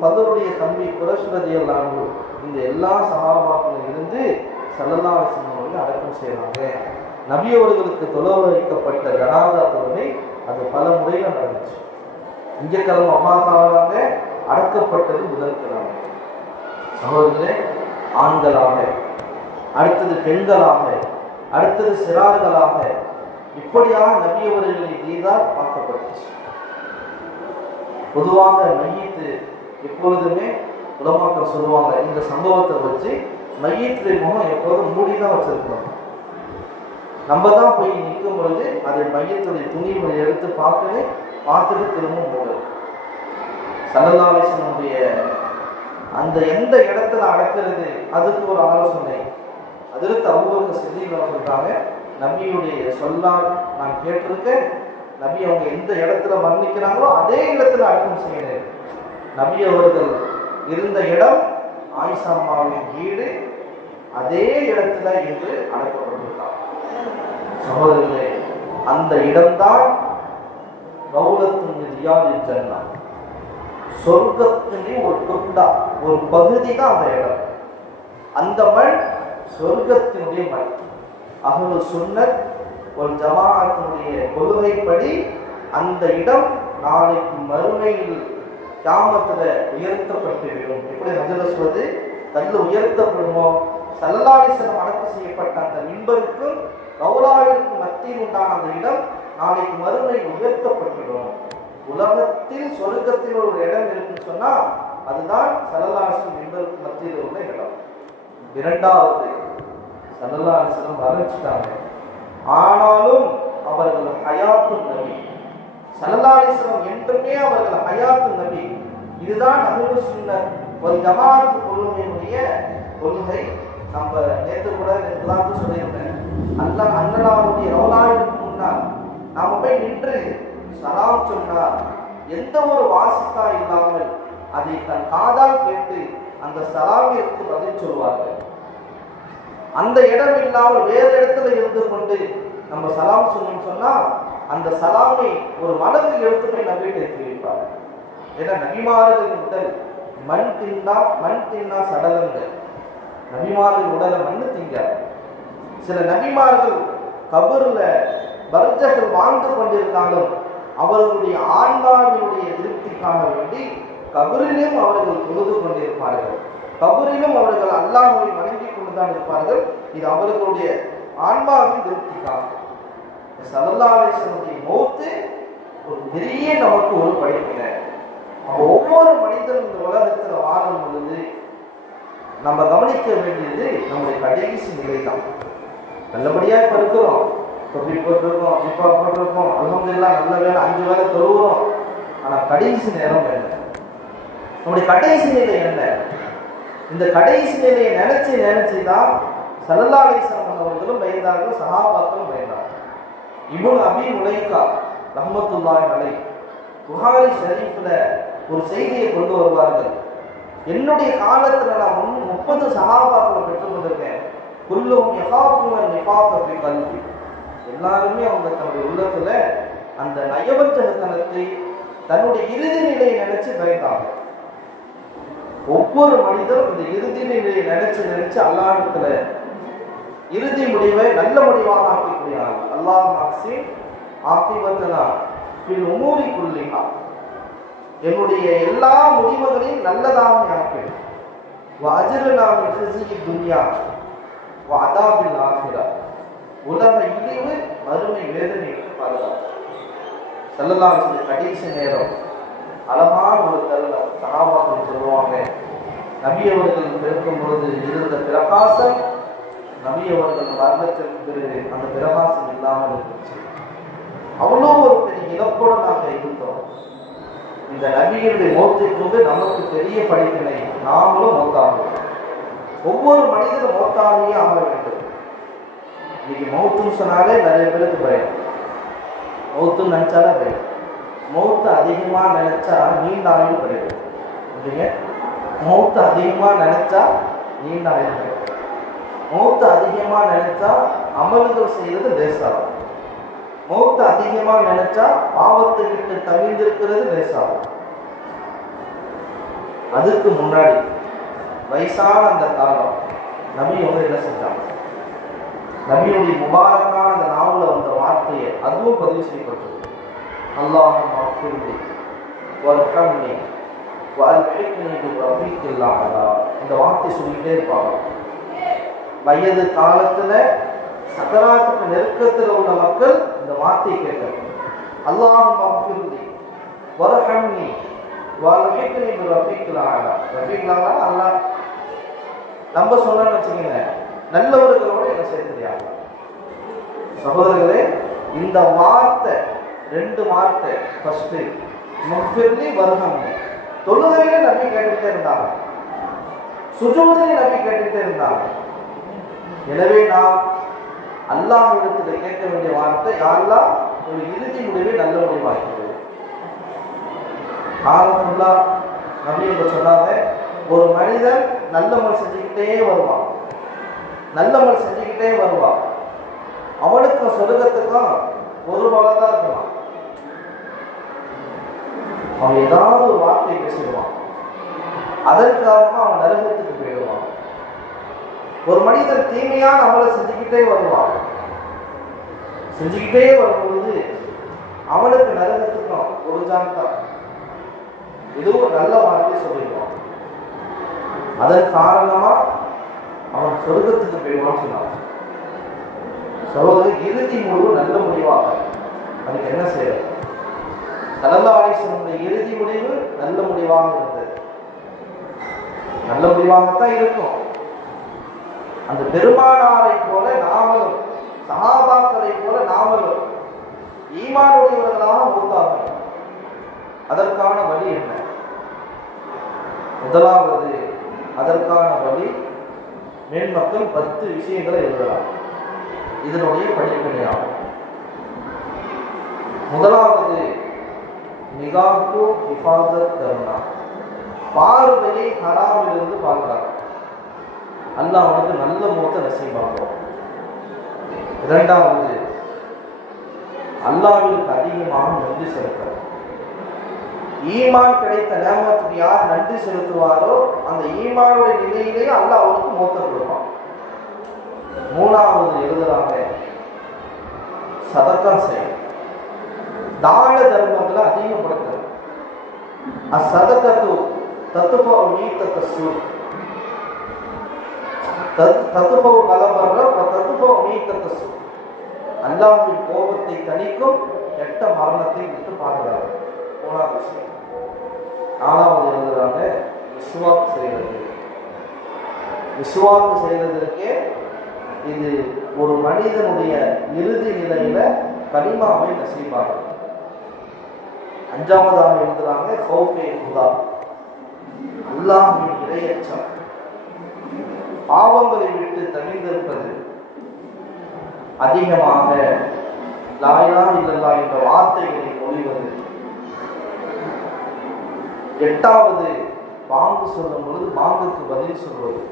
ஃபதுலுடைய தம்பி குரஷ் ரலியல்லாஹு அன்ஹு, இந்த எல்லா சஹாபாக்களும் இருந்து ஸல்லல்லாஹு அலைஹி வஸல்லம் அவர்கள் அடக்கம் செய்கிறாங்க. நபி அவர்களுக்கு தொழ வைக்கப்பட்ட ஜனாதா தொழுகை அது பல முறையில் நடந்துச்சு. திங்கட்கிழமை வஃபாத்தாகிறாங்க, அடக்கப்பட்டது புதன்கிழமை. சகோதரர்களே, ஆண்களாக, அடுத்தது பெண்களாக, அடுத்தது சிறார்களாக, இப்படியாக நபி அவர்களின் தீதார் பார்க்கப்பட்டுச்சு. பொதுவாக மையத்து எப்பொழுதுமே உலமாக்கள் சொல்லுவாங்க, இந்த சம்பவத்தை வச்சு மையத்துடைய முகம் எப்போதும் மூடிதான் வச்சிருக்கணும். நம்ம தான் போய் நிற்கும் பொழுது அதை மையத்துடைய துணிகளை எடுத்து பார்த்துட்டு திரும்ப மூடு. ஸல்லல்லாஹு அலைஹி வஸல்லம் அந்த எந்த இடத்துல அடக்கிறது அதுக்கு ஒரு ஆலோசனை. அதற்கு அபூபக்கர் சித்தீக் சொல்றாங்க, நபியுடைய சொல்லால் நான் கேட்டிருக்கேன், நபி அவங்க எந்த இடத்துல மரணிக்கிறாங்களோ அதே இடத்துல அடக்கம் செய்யணும். நபி அவர்கள் இருந்த இடம் ஆயிஷா அம்மாவின் வீடு, அதே இடத்துல இன்று அடக்கப்பட்டிருக்காங்க. சகோதரர்களே, அந்த இடம்தான் ரௌலத்துன் மின் ரியாதில் ஜன்னா, சொர்க்கத்திலே ஒரு துண்டா, ஒரு பகுதி தான் அந்த இடம். அந்த மண் சொர்க்கத்தினுடைய மண். அஹ்லு சுன்னத் வல் ஜமாஅத்தினுடைய கொள்கைப்படி அந்த இடம் நாளைக்கு மறுமையில் கியாமத்துல உயர்த்தப்பட்டுவிடும். எப்படி ஹஜ்ரத் சொல்வது, கல்லு உயர்த்தப்படுமோ, ஸல்லல்லாஹு அலைஹி வஸல்லம் அடக்கம் செய்யப்பட்ட அந்த மிம்பருக்கும் ரௌலாவிற்கும் மத்தியில் உண்டான அந்த இடம் நாளைக்கு மறுமை உயர்த்தப்பட்டுவிடும். உலகத்தில் சொர்க்கத்தில் ஒரு இடம் இருக்குன்னு சொன்னா அதுதான் ஸல்லல்லாஹு அலைஹி வஸல்லம் மிம்பருக்கு மத்தியில் உள்ள இடம். இரண்டாவது, ஸல்லல்லாஹு அலைஹி வஸல்லம் மரணிச்சிட்டாங்க, ஆனாலும் அவர்கள் ஹயாத்து நபி. ஸல்லல்லாஹு அலைஹி வஸல்லம் என்றுமே அவர்கள் ஹயாத்து நபி. இதுதான் அஹ்லு சுன்னத் வல் ஜமாஅத் கொள்கையினுடைய கொள்கை. நம்ம நேற்று கூட எல்லாருக்கும் சொல்லியிருந்தேன், அண்ணலாருடைய ரௌலாவிற்கு முன்னால் நாம போய் நின்று சலாம் சொன்னார், எந்த ஒரு வாசிக்கா இல்லாமல் அதை தன் காதால் கேட்டு அந்த சலாமிற்கு பதில் சொல்வார்கள். அந்த இடம் இல்லாமல் வேறு இடத்துல இருந்து கொண்டு நம்ம சலாம் சொல்லணும்னு சொன்னா அந்த சலாமை ஒரு மலக்கு எடுத்து போய் நம்பிட்டு எடுத்து வைப்பார். ஏன்னா நபிமார்கள் உடல் மண் தின்னா சடலங்கள். நபிமார்கள் உடலை மண்ணு திங்கார். சில நபிமார்கள் கபூர்ல பர்ஜகள் வாழ்ந்து கொண்டிருந்தாலும் அவர்களுடைய ஆன்மாவினுடைய திருப்திக்காக வேண்டி கபூரிலும் அவர்கள் தொழுது கொண்டிருப்பார்கள், கபூரிலும் அவர்கள் அல்லாஹ்வை வணங்கி கொண்டுதான் இருப்பார்கள். இது அவர்களுடைய ஆன்மாவின் திருப்திக்காக. ஸல்லல்லாஹு அலைஹி வஸல்லம் மௌத்து ஒரு பெரிய நமக்கு ஒரு படிப்பினை. ஒவ்வொரு மனிதனும் இந்த உலகத்தில் வாழும் பொழுது நம்ம கவனிக்க வேண்டியது நம்முடைய கடைசி நிலை தான். நல்லபடியா இப்ப இருக்கிறோம், தொப்பி போட்டிருக்கோம், ஜிப்பா போட்டிருக்கோம், அல்ஹம்துலில்லாஹ் நல்ல வேலை 5 வேலை தொழுகிறோம். ஆனா கடைசி நேரம் என்ன, நம்முடைய கடைசி நிலை என்ன? இந்த கடைசி நிலையை நினைச்சு தான் ஸல்லல்லாஹு அலைஹி வஸல்லம் அவர்களும் பயந்தார்கள், சஹாபாக்களும் பயந்தார்கள். இப்னு அபி முலைகா ரஹ்மத்துல்லாஹி அலைஹி புகாரி ஷரீஃப்ல ஒரு செய்தியை கொண்டு வருவார்கள். என்னுடைய காலத்துல நான் 30 சஹாபாக்களை பெற்றுக் கொண்டிருக்கேன். குல்லுஹும் யகாஃபுன நிஃபாக ஃபி கல்பி, எல்லாருமே அவங்க தன்னுடைய உள்ளத்துல அந்த நயவஞ்சகத்தனத்தை தன்னுடைய இறுதி நிலையை நினைச்சு பயந்தாங்க. ஒவ்வொரு மனிதரும் இந்த இறுதி நிலையை நினைச்சு அல்லாஹ்விடத்துல இறுதி முடிவை நல்ல முடிவாக ஆக்கிக்கிறார்கள். அல்லாஹ் மாக்ஸி ஆக்கிபத்தனா ஃபில் உமூரி குல்லிஹா, என்னுடைய எல்லா முடிவுகளையும் நல்லதாக ஆக்கிடு. வ அஜ்ருனா மின் ஃபிஸி துன்யா வ அதாபில் ஆখিরা, உலக இழிவு மறுமை வேதனைக்கு பாதுகாப்பு. ஸல்லல்லாஹு அலைஹி வஸல்லம் கடைசி நேரம் அழகான ஒரு தருணம். சஹாபாக்கள் சொல்லுவாங்க, நபி அவர்கள் பிறக்கும் பொழுது இருந்த பிரகாசம் நபி அவர்கள் மரணத்திற்கு பிறகு அந்த பிரகாசம் இல்லாமல் இருந்துச்சு. அவ்வளோ ஒரு பெரிய இழப்போடு நாங்கள் இருந்தோம். இந்த நபியினுடைய மௌத்தை கொண்டு நமக்கு பெரிய படிப்பினை, நாமளும் மௌத்தாகும். ஒவ்வொரு மனிதனும் மௌத்தாகியே ஆக வேண்டும். இன்னைக்கு மௌத்துன்னு சொன்னாலே நிறைய பேருக்கு பயம். மௌத்துன்னு நினைச்சாலே பயம். மௌத்தை அதிகமாக நினைச்சா நீண்ட ஆயுள் கிடைக்கும். இல்லைங்க, மௌத்தை அதிகமாக நினைச்சா நீண்ட ஆயுள் கிடைக்கும். மௌத்தை அதிகமாக நினைச்சா அமல்கள் செய்யறது லேசாகும். மௌத்தை அதிகமாக நினைச்சா பாவத்தை விட்டு தவிர்ந்திருக்கிறது லேசாகும். அதுக்கு முன்னாடி வயசான அந்த காலம் நபி வந்து என்ன செஞ்சாங்க, நபியுடைய முபாரக்கான அந்த நாவல வந்த வார்த்தையை அதுவும் பதிவு செய்யப்பட்டது. அல்லாஹும்ம அஃபிர்லி வர்ஹம்னி வஅல்ஹிக்னி பிர்ரஃபீக்கில் அலா, இந்த வார்த்தை சொல்லிட்டே இருப்பாங்க. வயது காலத்துல சக்கராத்துக்கு நெருக்கத்தில் உள்ள மக்கள் இந்த வார்த்தையை கேட்டாங்க. அல்லாஹும்ம அஃபிர்லி வர்ஹம்னி வஅல்ஹிக்னி பிர்ரஃபீக்கில் அலா. ரஃபீக்கில் அலா அல்லாஹ் நம்ம சொன்னோன்னு வச்சுக்கோங்க, நல்லவர்களோடு என்ன சேர்த்துறியாங்க. சகோதரர்களே, இந்த வார்த்தை 2 வார்த்தை. ஃபர்ஸ்ட் முஃபிர்லி வர்ஹம்னி, தொழுகையில நபி கேட்டுக்கிட்டே இருந்தாங்க, சுஜூதிலே நபி கேட்டுக்கிட்டே இருந்தாங்க. எனவே நாம் அல்லாஹ்விடத்தில் கேட்க வேண்டிய வார்த்தை, யா அல்லாஹ் ஒரு இறுதி முடிவை நல்ல முடிவாகிறது. காலம் ஃபுல்லா நபி என்று சொன்னாங்க, ஒரு மனிதன் நல்ல முறை செஞ்சுக்கிட்டே வருவான், நல்ல முறை செஞ்சுக்கிட்டே வருவான். அவனுக்கும் சொர்க்கத்துக்கும் ஒரு பலம் தான் இருக்கலாம். அவன் ஏதாவது ஒரு வார்த்தை பேசிடுவான், அதன் காரணமா அவன் நரகத்துக்கு போயிடுவான். ஒரு மனிதன் தீமையான அமலை செஞ்சுக்கிட்டே வருவான். செஞ்சுக்கிட்டே வரும்பொழுது அவனுக்கு நரகத்துக்கும் ஒரு ஜான் தான். இதுவும் நல்ல வார்த்தை சொல்லிடுவான், அதன் காரணமா அவன் சொர்க்கத்துக்கு போயிடுவான்னு சொன்னான். சகோதரி, இறுதி முடிவு நல்ல முடிவாக அதுக்கு என்ன செய்யறது? ஸல்லல்லாஹு அலைஹி வஸல்லம் இறுதி முடிவு நல்ல முடிவாக இருந்தது. நல்ல முடிவாகத்தான் இருக்கும். அந்த பெருமானாரை போல நாமளும், சஹாபாக்களை போல நாமளும் ஈமானுடையவர்களாக மூத்தாகும். அதற்கான வழி என்ன? முதலாவது அதற்கான வழி, மேன்மக்கள் 10 விஷயங்களை எழுதலாம். இதனுடைய படிப்பினையாகும். முதலாவது நிகாஹு ஹிஃபாஸத் கர்னா, பார்வையை ஹராமிலிருந்து பாதுகாக்க. அல்லாஹ் அவனுக்கு நல்ல மௌத்தை நசீபாக்கும். இரண்டாவது, அல்லாஹ்விற்கு அதிகமாக நன்றி செலுத்தணும். ஈமான் கிடைத்த நேமத்துக்கு யார் நன்றி செலுத்துவாரோ அந்த ஈமானுடைய நிலையிலேயே அல்லாஹ் அவனுக்கு மௌத்தை கொடுப்பான். மூணாவது எழுதுறாங்க, சதக்கா செய்ய, தான தர்மங்களை அதிகப்படுத்தணும். அசதகத்து தத்துவ மீத்தகசு தத்துவ கலவர தத்துவ மீத்தகசு, அல்லாஹ்வின் கோபத்தை தணிக்கும், கெட்ட மரணத்தை விட்டு பாதுகாக்கும். மூணாவது விஷயம். நாலாவது எழுதுறாங்க, விஸ்வாக்கு செய்கிறது. விஸ்வாக்கு செய்வதற்கே இது ஒரு மனிதனுடைய இறுதி நிலையில கலிமாவை நசீபாகும். அஞ்சாவதாக எழுதுறாங்க, ஹௌஃபே ஹுதா, அல்லாஹ்வின் இறையச்சம், பாவங்களை விட்டு தனிந்திருப்பது, அதிகமாக லா இலாஹ இல்லல்லாஹ் என்ற வார்த்தைகளை மொழிவது. எட்டாவது, பாங்கு சொல்லும் பொழுது பாங்குக்கு பதில் சொல்வது.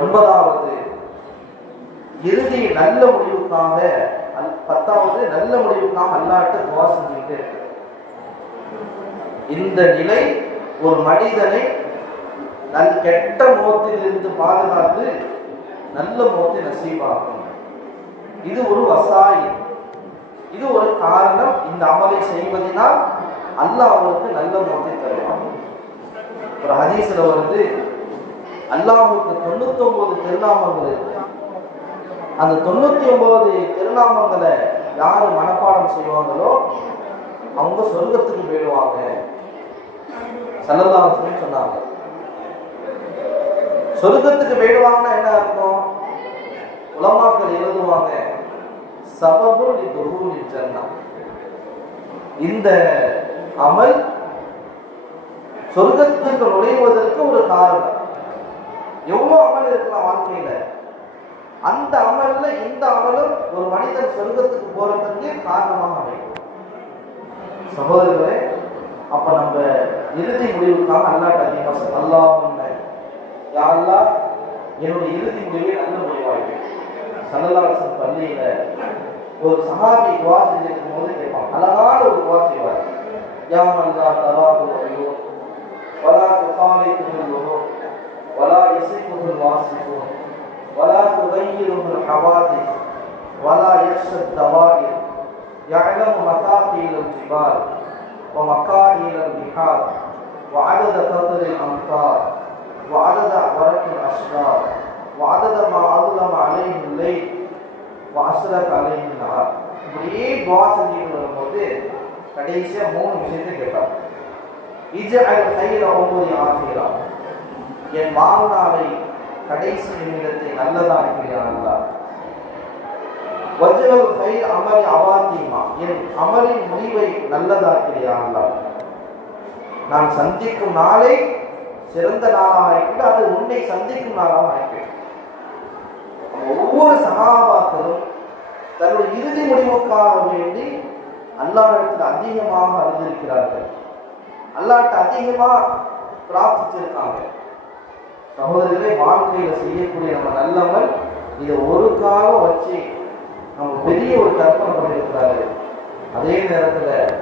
ஒன்பதாவது, இறுதி நல்ல முடிவுக்காக, பத்தாவது நல்ல முடிவுக்காக அல்லாஹ்ட்ட துஆ செஞ்சுக்கிட்டே இருக்கு. இந்த நிலை ஒரு மனிதனை கெட்ட மௌத்தில் இருந்து பாதுகாத்து நல்ல மௌத்தை நசீபாகும். இது ஒரு வசாயி, இது ஒரு காரணம். இந்த அமலை செய்வதனால் அல்லாஹ் அவருக்கு நல்ல மௌத்தை தருவான். ஒரு ஹதீஸ்ல வருது, அல்லாஹ்வுக்கு 99 திருநாமங்கள் இருக்கு. அந்த 99 திருநாமங்களை யாரு மனப்பாடம் செய்வாங்களோ அவங்க சொர்க்கத்துக்கு போயிடுவாங்க. ஸல்லல்லாஹு அலைஹி வஸல்லம் சொன்னாங்க. சொர்க்கத்துக்கு போயிடுவாங்கன்னா என்ன அர்த்தம்? உலமாக்கள் எழுதுவாங்க, சபபுல் லிதுஹூலில் ஜன்னah, இந்த அமல் சொர்க்கத்துக்கு நுழைவதற்கு ஒரு காரணம். எவ்வளவு அமல் இருக்கலாம் வாழ்க்கையில, அந்த அமல்ல இந்த அமலும் ஒரு மனிதன் சொர்க்கத்துக்கு போறதுக்கு காரணமாக அமையும். சகோதரர்களே, அப்ப நம்ம இறுதி முடிவுக்காக அல்லாஹ்ட்ட அதிகமாக அல்லாஹ்வும்ம யா அல்லாஹ் என்னுடைய இறுதி முடிவை நல்ல முடிவாக. ஸல்லல்லாஹு அலைஹி வஸல்லம் பள்ளியில ஒரு சஹாபி துஆ செஞ்சிருக்கும் போது கேட்பான், அழகான ஒரு துஆ செய்வார். யா மல்லா தராது அய்யோ வலா துகாலிதுல் லுஹு வலா யஸிஃபுல் வாஸிஃபுன் வலா துகையிருல் ஹவாதிஸ் வலா யக்ஷத் தவாயிர் யஅலமு மசாகிலல் ஜிபால் வமகாயிலல் பிஹார் வஅதத கத்ரில் அம்தார் வஅதத வரக்கில் அஷ்ரார் வஅதத மா அظلم عليه الليل وأشرق عليه النهار. இப்படியே துஆ செஞ்சிட்டு வரும்போது கடைசியா 3 விஷயத்தை கேட்டார். இஜ்அல் கைர உம்ரி ஆகிரா, என் வாழ்நாளை கடைசி நிமிடத்தை நல்லதாக்கியா அல்லாஹ். வஜ்அல் கைர் அமலி அவாத்திமா, என் அமலின் முடிவை நல்லதாக்கியா அல்லாஹ். நான் சந்திக்கும் நாளை சிறந்த நாளாக ஆக்கிட்டு அது உன்னை சந்திக்கும் நாளாக ஆக்கிட்டு. ஒவ்வொரு சஹாபாக்களும் தன்னுடைய இறுதி முடிவுக்காக வேண்டி அல்லாஹ்விடத்தில் அதிகமாக அறிந்திருக்கிறார்கள், அல்லாஹ்ட்ட அதிகமா பிரார்த்திச்சிருக்காங்க. சகோதரர்களே, வாழ்க்கையில செய்யக்கூடிய நம்ம நல்லவன் இதை ஒரு காலம் வச்சு நம்ம பெரிய ஒரு கற்பனை பண்ணியிருக்கிறாரு. அதே நேரத்தில்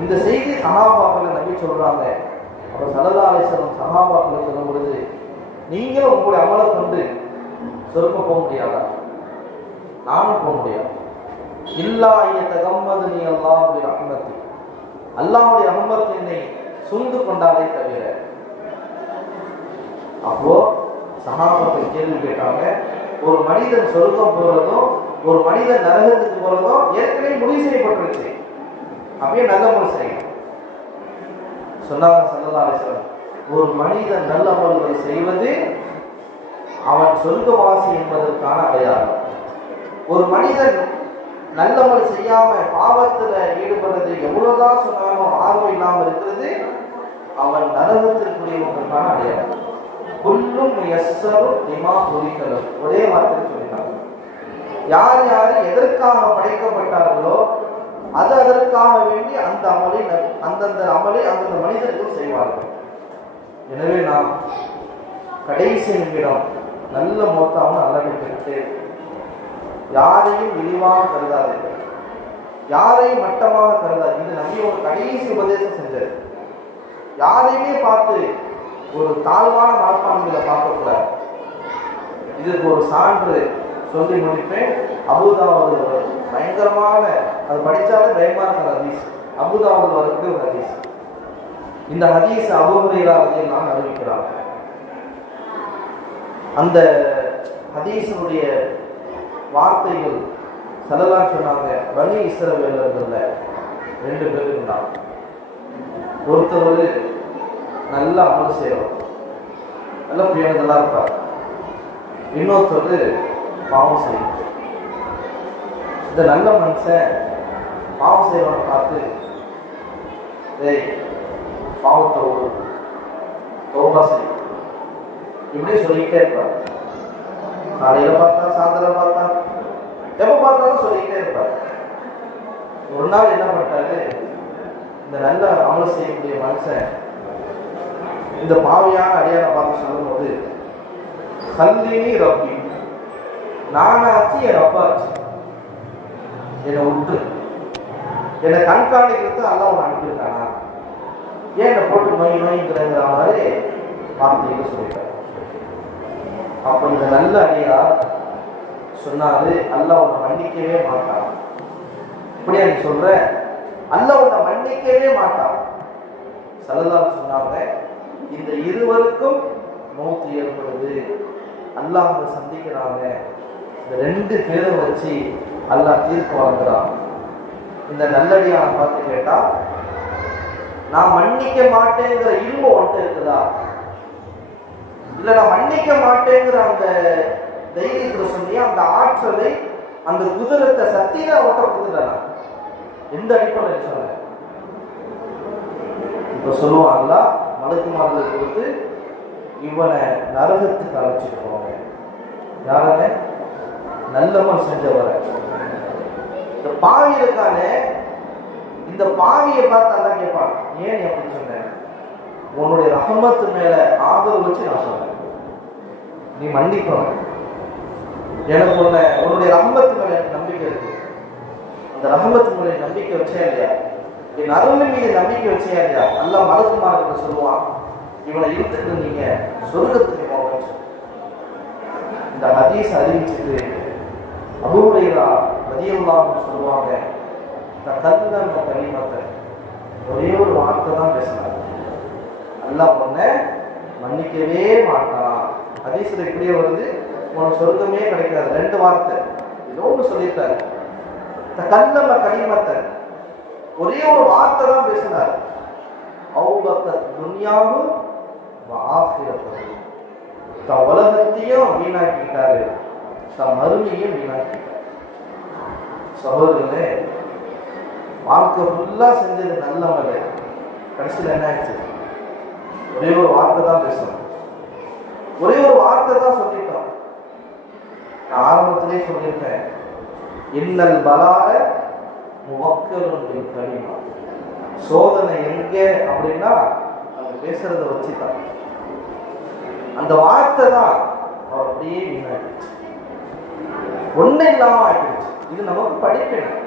இந்த செய்தி சஹாபாக்களை நம்பி சொல்றாங்க. அப்போ ஸல்லல்லாஹு அலைஹி வஸல்லம் சஹாபாக்களை சொல்லும் பொழுது, நீங்களும் உங்களுடைய அமலை கொண்டு சொர்க்கம் போக முடியாதா? நானும் போக முடியாது. இல்லா ஐயத்தகம்மது நீ அல்லாஹ்வுடைய ரஹ்மத்தி, அல்லாஹ்வுடைய ரஹ்மத் என்னை சூழ்ந்து கொண்டாலே தவிர. அப்போ சஹாபாக்கள் கேள்வி கேட்டாங்க, ஒரு மனிதன் சொர்க்கம் போறதும் ஒரு மனிதன் நரகத்துக்கு போறதும் ஏற்கனவே முடிவு செய்யப்பட்டிருச்சு, அப்படியே நல்ல முறை செய்யும் சொன்னாங்க ஸல்லல்லாஹு அலைஹி வஸல்லம். ஒரு மனிதன் நல்ல அமல்கள் செய்வது அவன் சொர்க்கவாசி என்பதற்கான அடையாளம். ஒரு மனிதன் நல்லமல் செய்யாம பாவத்துல ஈடுபடுறது எவ்வளவுதான் சொன்னாலும் ஆர்வம் இல்லாமல் இருக்கிறது அவன் நரகத்திற்குரியவங்களுக்கான அடையாளம். குல்லும் யஸ்ஸரு லிமா குலிகல, ஒரே வார்த்தையில் சொல்லிட்டாங்க. யார் யார் எதற்காக படைக்கப்பட்டார்களோ அது அதற்காக வேண்டி அந்த அமலை அந்தந்த மனிதர்கள் செய்வார்கள். எனவே நாம் கடைசி நிமிடம் நல்ல மொத்தம் அல்லது யாரையும் இழிவாக கருதாதீர்கள், யாரையும் மட்டமாக கருதாது. இது நம்பி ஒரு கடைசி உபதேசம் செஞ்சது. யாரையுமே பார்த்து ஒரு தாழ்வான மனப்பான்மைகளை பார்க்கக்கூடாது. இதுக்கு ஒரு சான்று சொல்லி முடிப்பேன். அபூதாவுது பயங்கரமான, அது படித்தாலே பயமா இருக்கிற ஹதீஸ். அபூதாவுது வரக்கூடிய ஒரு ஹதீஸ். இந்த ஹதீஸ் அபூ ஹுரைரா ரலியல்லாஹு அன்ஹு அறிவிக்கிறாங்க. அந்த ஹதீஸுடைய வார்த்தைகள் ஸல்லல்லாஹு சொன்னாங்க, பனி இஸ்ரவேலர்கள்ல 2 பேர் இருந்தாங்க. ஒருத்தவர் நல்ல அமல் செய்வார், நல்ல பிரியங்களாக இருப்பார். இன்னொருத்தர் பாவம் செய்வார். இந்த நல்ல மனுஷன் பாவம் செய்வனை பார்த்து, பாவத்தை தௌபா செய் இப்படியே சொல்லிக்கிட்டே இருப்பார். காலையில் பார்த்தா, சாயந்தரம் பார்த்தா, எப்போ பார்த்தாலும் சொல்லிக்கிட்டே இருப்பார். ஒரு நாள் என்ன பண்ணிட்டாரு, இந்த நல்ல அமல் செய்யக்கூடிய மனுஷன் இந்த பாவியான அடியான பார்த்து சொல்லும் போது, கல்லினி ரப்பி, நானாச்சு என் ரப்பாச்சு, என்னை விட்டு என்னை கண்காணிக்கிறது அல்லாஹ் உன்னை அனுப்பியிருக்கானா, ஏன் என்னை போட்டு நோய்ங்கிற மாதிரி வார்த்தைகளை சொல்லிட்டார். அப்போ இந்த நல்ல அடியார் சொன்னாரு, அல்லாஹ் உன்னை மன்னிக்கவே மாட்டான். இப்படியா நீ சொல்ற, அல்லாஹ் உன்னை மன்னிக்கவே மாட்டான். ஸல்லல்லாஹு சொன்னாங்க, இந்த இருவருக்கும் மௌத் ஏற்படுது, அல்லாஹ் சந்திக்கிறாங்க. இந்த 2 பேரை வச்சு அல்லாஹ் தீர்ப்பு வாங்குறான். இந்த நல்லடியான பார்த்து கேட்டா, நான் மன்னிக்க மாட்டேங்கிற இரும்பு ஒன்று இருக்குதா, இல்ல நான் மன்னிக்க மாட்டேங்கிற அந்த தைரியத்துல சொன்னியா, அந்த ஆற்றலை, அந்த குதிரத்தை சத்தியில ஓட்ட கொடுத்துட்டானா, எந்த அடிப்படையில் சொன்ன? இப்ப சொல்லுவாங்களா, மலக்குமார்கள் கொடுத்து இவனை நரகத்துக்கு அழைச்சிட்டு போவாங்க. யாருன்னு? நல்லவன் செஞ்சவரை. இந்த பாவி இருக்கானே, இந்த பாவியை பார்த்து அதான் கேட்பான், ஏன் நீ அப்படி சொன்ன? உன்னுடைய ரஹமத்து மேல ஆதரவு வச்சு நான் சொன்னேன், நீ மன்னிப்பவன், எனக்கு உன்னுடைய ரஹமத்து மேல எனக்கு நம்பிக்கை இருக்கு. அந்த ரஹமத்து மேல நம்பிக்கை வச்சே இல்லையா, என் அருள் மீது நம்பிக்கை வச்சே இல்லையா, அல்லாஹ் மலக்குமார்கள் சொல்லுவான், இவனை இழுத்துட்டு நீங்க சொர்க்கத்துக்கு போக. இந்த ஹதீஸ் அறிவிச்சுட்டு அபூ ஹுரைரா ரலியல்லாஹு அன்ஹு சொல்லுவாங்க, தகல்லம கலிமத்தை, ஒரே ஒரு வார்த்தை தான் பேசினார், அல்லாஹ் உன்னை மன்னிக்கவே மாட்டான். ஹதீஸ்ல இப்படியே வருது, உனக்கு சொர்க்கமே கிடைக்காது. 2 வார்த்தை ஏதோ ஒன்று சொல்லிட்டார். தகல்லம கலிமத்தை, ஒரே ஒரு வார்த்தை தான் பேசினார். அவுபத்த துன்யாவும் ஆখিরাத்தும், தன் உலகத்தையும் வீணாக்கிட்டாரு, தன் மறுமையும் வீணாக்கிட்டார். சகோதரர்களே, வாழ்க்கை ஃபுல்லா செஞ்சது நல்லவங்க, கடைசியில் என்ன ஆயிடுச்சு? ஒரே ஒரு வார்த்தை தான் பேசணும், ஒரே ஒரு வார்த்தை தான் சொல்லிட்டோம். நான் ஆரம்பத்திலே சொல்லியிருக்கேன், இன்னல் பலாக முவக்கலுன் கலிமா, சோதனை எங்க அப்படின்னா அங்க பேசுறத வச்சுதான். அந்த வார்த்தை தான் அவர் அப்படியே வீணாயிடுச்சு, ஒண்ணு இல்லாம ஆயிடுச்சு. இது நமக்கு படிக்கணும்.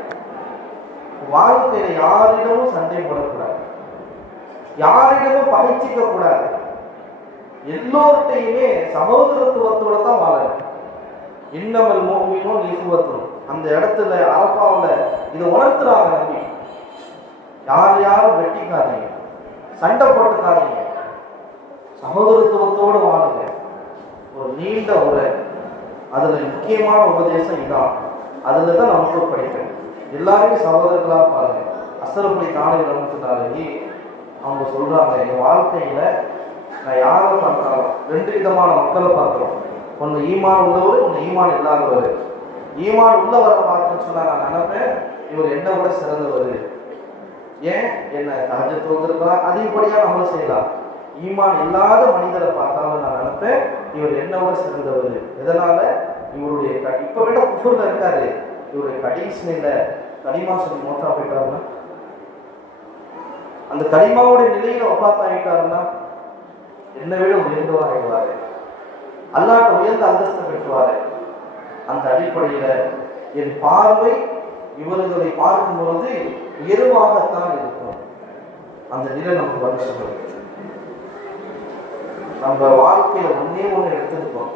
வாழ்க்கையில யாரிடமும் சண்டை போடக்கூடாது, யாரிடமும் பகிர்ச்சிக்க கூடாது, எல்லோர்கிட்டையுமே சகோதரத்துவத்தோட தான் வாழணும். இன்னமல் மோமினும் இசுவத்தும் அந்த இடத்துல அரபாவில் இதை உணர்த்துறாங்க. நம்பி யாரும் வெட்டிக்காதீங்க, சண்டை போட்டுக்காதீங்க, சகோதரத்துவத்தோடு வாழுங்க. ஒரு நீண்ட உரை, அதுல முக்கியமான உபதேசம் இதான். அதுல தான் நமக்கு படிக்கணும். எல்லாருமே சகோதரர்களா பாருங்க. அஸ்ஸரஃப் தானே ரஹ்மத்துல்லாஹி அவங்க சொல்றாங்க, எங்க வாழ்க்கையில நான் யாரை பார்த்தாலும் ரெண்டு விதமான மக்களை பார்க்கிறோம். ஒன்று ஈமான் உள்ளவர், ஒன்று ஈமான் இல்லாதவர். ஈமான் உள்ளவரை பார்த்தேன்னு சொன்னா நான் நினைப்பேன், இவர் என்ன விட சிறந்தவர். ஏன் என்ன தஹஜ்ஜத் தொழுதிருக்கலாம், அதிகப்படியாக நம்மளும் செய்யலாம். ஈமான் இல்லாத மனிதரை பார்த்தாலும் நான் நினைப்பேன், இவர் என்ன விட சிறந்தவர். எதனால? இவருடைய இப்ப விட குஃபுர்ல இருக்காரு, இவருடைய கடைசி நிலை கலிமா சொல்லி மோத்தா போயிட்டாருன்னா, அந்த கலிமாவுடைய நிலையில வஃபாத் ஆகிட்டாருன்னா என்னை விட உயர்ந்தவராக ஆகிடுவாரு, அல்லாஹ் உயர்ந்த அந்தஸ்து பெற்றுவாரு. அந்த அடிப்படையில என் பார்வை இவர்களை பார்க்கும் பொழுது உயர்வாகத்தான் இருக்கும். அந்த நிலை நமக்கு வந்து நம்ம வாழ்க்கையில ஒன்னே ஒன்று எடுத்துருப்போம்.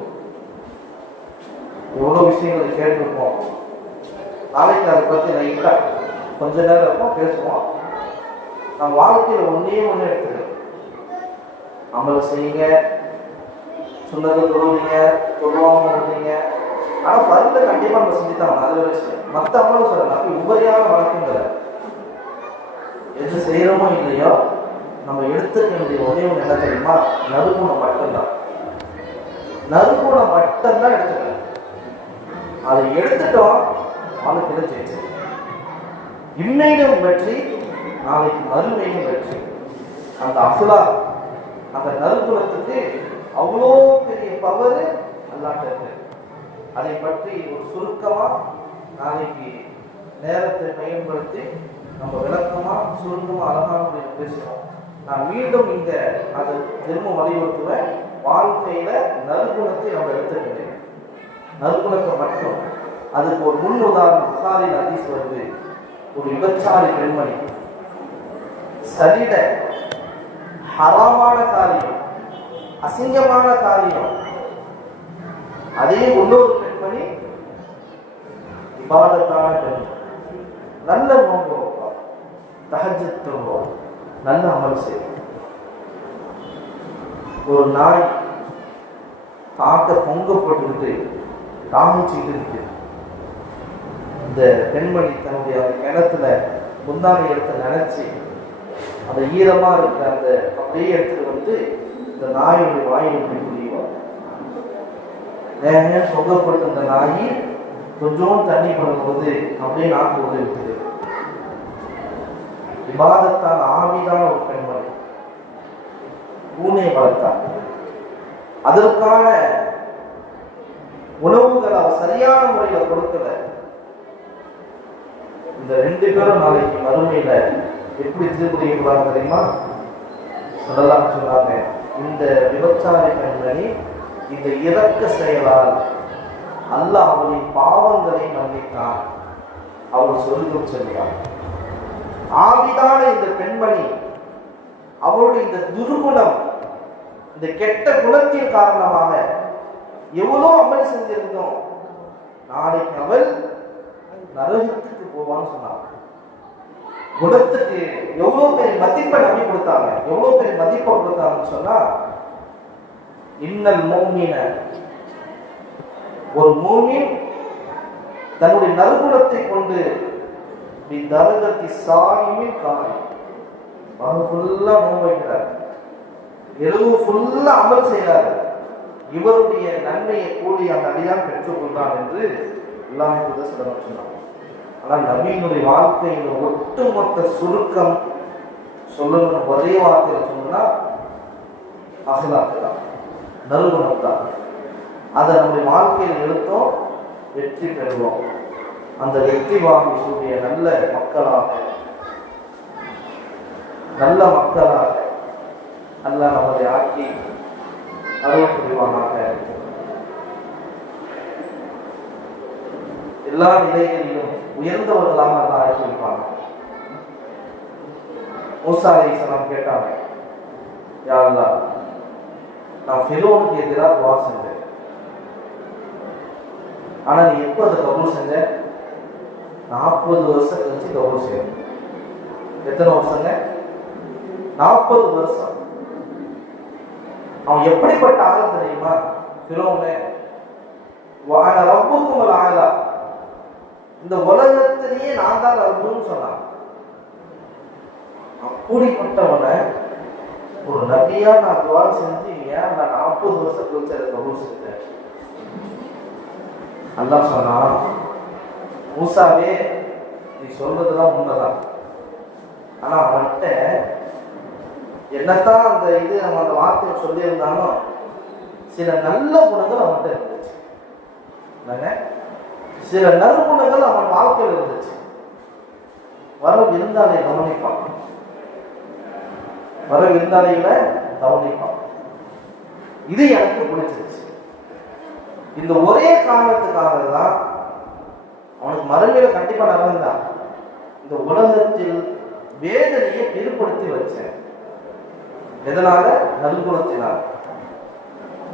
எவ்வளவு விஷயங்களை கேட்டிருப்போம். நாளைக்கு அதை பத்தி லைட்டா கொஞ்ச நேரம் இருக்கும் பேசுவோம். நம்ம வாழ்க்கையில ஒன்னே ஒன்று எடுத்துருக்கோம். அமலை செய்யுங்க, சுண்ணத்தை தொழுவீங்க, தொழுவாம இருந்தீங்க. ஆனா பருத்த கண்டிப்பா நம்ம செஞ்சுட்டாங்க. அது ஒரு விஷயம். மற்ற அமலும் சொல்லலாம், உபரியான வழக்கங்களை எது செய்யறோமோ இல்லையோ நம்ம எடுத்துக்க வேண்டிய ஒரே ஒன்று என்ன தெரியுமா? நறுகுணம் மட்டும்தான். நறுகுணம் மட்டும்தான் எடுத்துக்கணும். அதை எடுத்துட்டோம், நாளைக்கு ஜெயிச்சு இன்னையிலும் வெற்றி, நாளைக்கு மறுமையிலும் வெற்றி. அந்த அஃலா, அந்த நறுகுணத்துக்கு அவ்வளோ பெரிய பவர் அல்லாஹ் இருக்கு. அதை பற்றி ஒரு சுருக்கமா நாளைக்கு நேரத்தை பயன்படுத்தி நம்ம விளக்கமா சுருக்கமா அழகான பேசுவோம். நான் மீண்டும் இங்க அதை திரும்ப வலியுறுத்துவேன். வாழ்க்கையில நற்குணத்தை நம்ம எடுத்துக்கிட்டேன். நற்குணத்தை மட்டும் அதுக்கு ஒரு முன் உதாரணம் புகாரில் ஹதீஸ் வருது. ஒரு விபச்சாரி பெண்மணி, சரீர ஹராமான காரியம், அசிங்கமான காரியம். அதே இன்னொரு பெண்மணி இபாதத்தான பெண், நல்ல நோன்பு வைப்பார், தஹஜ்ஜத் தொழுவார், நல்ல அமல் செய்வார். ஒரு நாய் காக்க பொங்க போட்டுக்கிட்டு தாமிச்சுக்கிட்டு இருக்கு. இந்த பெண்மணி தன்னுடைய அந்த கிணத்துல முந்தானை எடுத்து நினைச்சு அந்த ஈரமா இருக்கிற அந்த அப்படியே எடுத்துட்டு வந்து இந்த நாயுடைய வாயில் புரியுவார். பொங்கப்பட்டு அந்த நாயி கொஞ்சம் தண்ணி பண்ணும்போது அப்படியே நாக்கு உதவிக்குது. விவாதத்தால் ஆவிதான் ஒரு பெண்மணி பூனை வளர்த்தார். அதற்கான உணவுகள் அவர் சரியான முறையில கொடுக்கல. இந்த ரெண்டு பேரும் நாளைக்கு மறுமையில எப்படி திருப்பதிக்கிறாங்க தெரியுமா? சொல்லலாம் சொன்னாங்க, இந்த விபச்சாரி பெண்மணி இந்த இரக்க செயலால் அல்லாஹ் அவரின் பாவங்களை மன்னித்தான், அவர் சொர்க்கம் செல்கிறார். ஆவிதான இந்த பெண்மணி அவருடைய இந்த துர்குணம், இந்த கெட்ட குணத்தின் காரணமாக எவ்வளோ அமல் செஞ்சிருந்தோம், நாளைக்கு அவள் நரகத்துக்கு போவான்னு சொன்னாங்க. குணத்துக்கு எவ்வளவு பெரிய மதிப்பை நம்பி கொடுத்தாங்க, எவ்வளவு பெரிய மதிப்பை கொடுத்தாங்கன்னு சொன்னா, இன்னல் மூமின, ஒரு மூமின் தன்னுடைய நற்குணத்தை கொண்டு தரகத்தி சாயிமின் காரி அவங்க ஃபுல்லா நோன்பு வைக்கிறார், இரவு ஃபுல்லா அமல் செய்கிறார், இவருடைய நன்மையை கூடி அந்த அடியான் பெற்றுக்கொண்டான் என்று எல்லாமே சொன்னாங்க. ஆனால் நபியினுடைய வாழ்க்கையின் ஒட்டுமொத்த சுருக்கம் சொல்லணும் ஒரே வார்த்தையில் சொன்னா அஹ்லாக் தான், நற்குணம் தான். அதை நம்முடைய வாழ்க்கையில் எடுத்தோம், வெற்றி பெறுவோம். அந்த வெற்றி வாங்கி சூடிய நல்ல மக்களாக அல்ல நம்மளை ஆக்கி அருள் புரிவானாக. எல்லா நிலைகளிலும் உயர்ந்தவர்களாக அல்லாஹ் ஆக்கி வைப்பாங்க. மூசா அலைஹிஸ்ஸலாம் கேட்டாங்க, யா அல்லாஹ், நான் ஃபிரௌனுக்கு எதிராக துஆ செஞ்சேன், ஆனா நீ எப்போ அதை கபூல் செஞ்ச? 40 வருஷம் கழிச்சு கபூல் செய்ய. எத்தனை வருஷங்க? 40 வருஷம். அவன் எப்படிப்பட்ட ஆள் தெரியுமா? ஃபிரௌனே, வான ரப்புக்கும் ஆலா, இந்த உலகத்திலேயே நான் தான் ரப்புன்னு சொன்னான். அப்படிப்பட்டவனை ஒரு நபியா நான் துஆ செஞ்சு ஏன் நான் 40 வருஷம் கழிச்சு அதை கபூல் செஞ்சேன்? அல்லாஹ் சொன்னா, மூசாவே நீ சொல்றதுதான் உண்மைதான், ஆனா அவன்கிட்ட என்னத்தான் அந்த நம்ம அந்த வார்த்தையை சொல்லியிருந்தாலும் சில நல்ல குணங்கள் அவன்கிட்ட இருந்துச்சு. சில நற்குணங்கள் அவன் வாழ்க்கையில் இருந்துச்சு. வர விருந்தாளை கவனிப்பான், வர விருந்தாளிகளை கவனிப்பான். இது எனக்கு பிடிச்சிருச்சு. இந்த ஒரே காரணத்துக்காக தான் அவனுக்கு மறுமையில கண்டிப்பா நடந்தான். இந்த உலகத்தில் வேதனையை ஏற்படுத்தி வச்சேன். எதனால? நற்குணத்தினால்.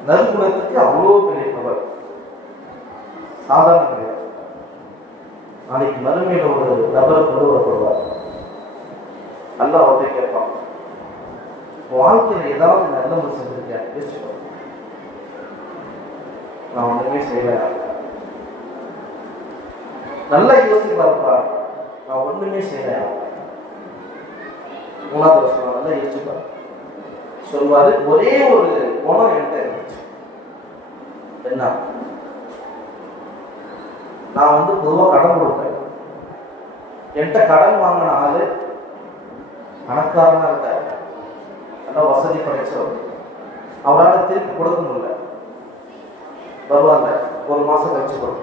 நற்குணத்துக்கு அவ்வளோ பெரிய பவர், சாதாரண கிடையாது. நாளைக்கு மறுமையில ஒரு நபரை கொண்டு வரப்படுவார். அல்லாஹ் அவர்கிட்ட கேட்பான், வாழ்க்கையில ஏதாவது நல்ல செஞ்சிருக்கியா? யோசிச்சு, நான் ஒண்ணுமே செய்யல. நல்லா யோசிப்பாருப்பா, நான் ஒண்ணுமே செய்யல. 3வது வருஷம் நல்லா யோசிச்சுப்பாரு. சொல்வாரு, ஒரே ஒரு குணம் என்கிட்ட இருந்துச்சு. என்ன? நான் பொதுவாக கடன் கொடுப்பேன். என்கிட்ட கடன் வாங்கின ஆளு பணக்காரனா இருக்காரு, நல்லா வசதி படைச்சவர். அவரால் திருப்பி கொடுக்க முடியல. வருவாங்க, 1 மாசம் கழிச்சு கொடு,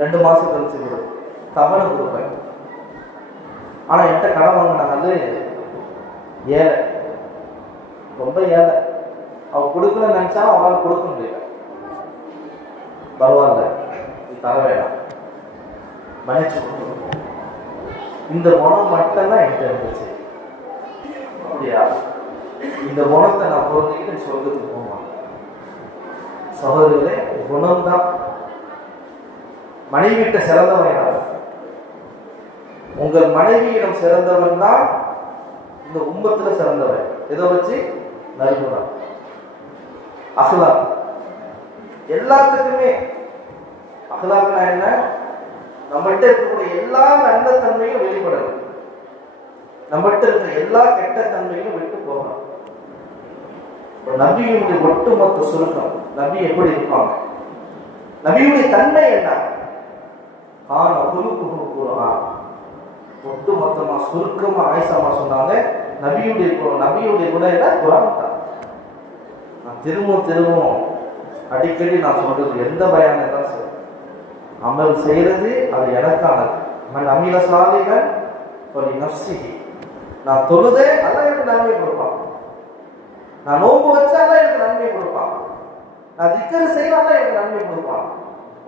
2 மாசம் கழிச்சு கொடு, தவணை கொடுப்பேன். ஆனா என்கிட்ட கடன் வாங்கினாங்க ஏழை, ரொம்ப ஏழை. அவ கொடுக்கணும்னு நினைச்சா அவரால் கொடுக்க முடியல. பரவாயில்ல, நீ தர வேண்டாம், மன்னிச்சு கொடுக்கணும். இந்த குணம் மட்டும்தான் என்கிட்ட இருந்துச்சு. அப்படியா? இந்த குணத்தை நான் பொருந்திக்கிட்டு சொல்றதுக்கு போவான். சகோதரர்களே, குணம்தான். மனைவியிட்ட சிறந்தவன் யார்? உங்கள் மனைவியிடம் சிறந்தவன் தான் இந்த உம்மத்துல சிறந்தவன். எதை வச்சு? நற்குணம், அஹ்லாக். எல்லாத்துக்குமே அஹ்லாக்னா என்ன? நம்மகிட்ட இருக்கக்கூடிய எல்லா நல்ல தன்மையும் வெளிப்படணும், நம்மகிட்ட இருக்கிற எல்லா கெட்ட தன்மையும் விட்டு போகணும். நபியுடைய ஒட்டுமொத்த சுருக்கம், நபி எப்படி இருப்பாங்க, நபியுடைய தன்மை என்ன? ஒட்டுமொத்தமா சுருக்கமா ஆயிஷா சொன்னாங்க, நபியுடைய குணம் என்ன? குர்ஆன் தான். நான் திரும்பவும் அடிக்கடி நான் சொல்றது, எந்த பயானை தான் சரி, அமல் செய்யறது அது எனக்கானது. அமீல சாலிஹன் ஃபலி நஃப்ஸிஹி. நான் தொழுதே அல்லாஹ் எனக்கு நன்மை கொடுப்பான், நான் நோன்பு வச்சா அல்லாஹ் எனக்கு நன்மை கொடுப்பான், நான் திக்ர் செய்யறா அல்லாஹ் எனக்கு நன்மை கொடுப்பான்.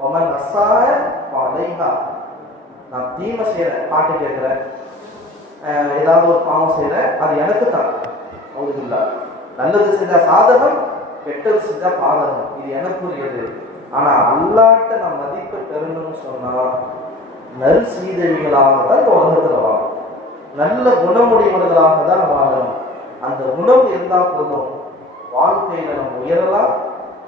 வமன் அஸாஅ ஃபஅலைஹா. நான் தீமை செய்யறேன், பாட்டு கேட்கிறேன், ஏதாவது ஒரு பாவம் செய்யறேன், அது எனக்கு தான். அவுதுல்லா. நல்லது செஞ்சா சாதகம், கெட்டது செஞ்சா பாதகம், இது எனக்குரியது. ஆனா அல்லாஹ்ட்ட நான் மதிப்பை பெறணும்னு சொன்னா நல் சீதவிகளாக தான் இந்த உலகத்துல வாழும், நல்ல குணமுடையவர்களாக தான் வாழணும். அந்த குணம் இருந்தா போதும், வாழ்க்கையில நம்ம உயரலாம்,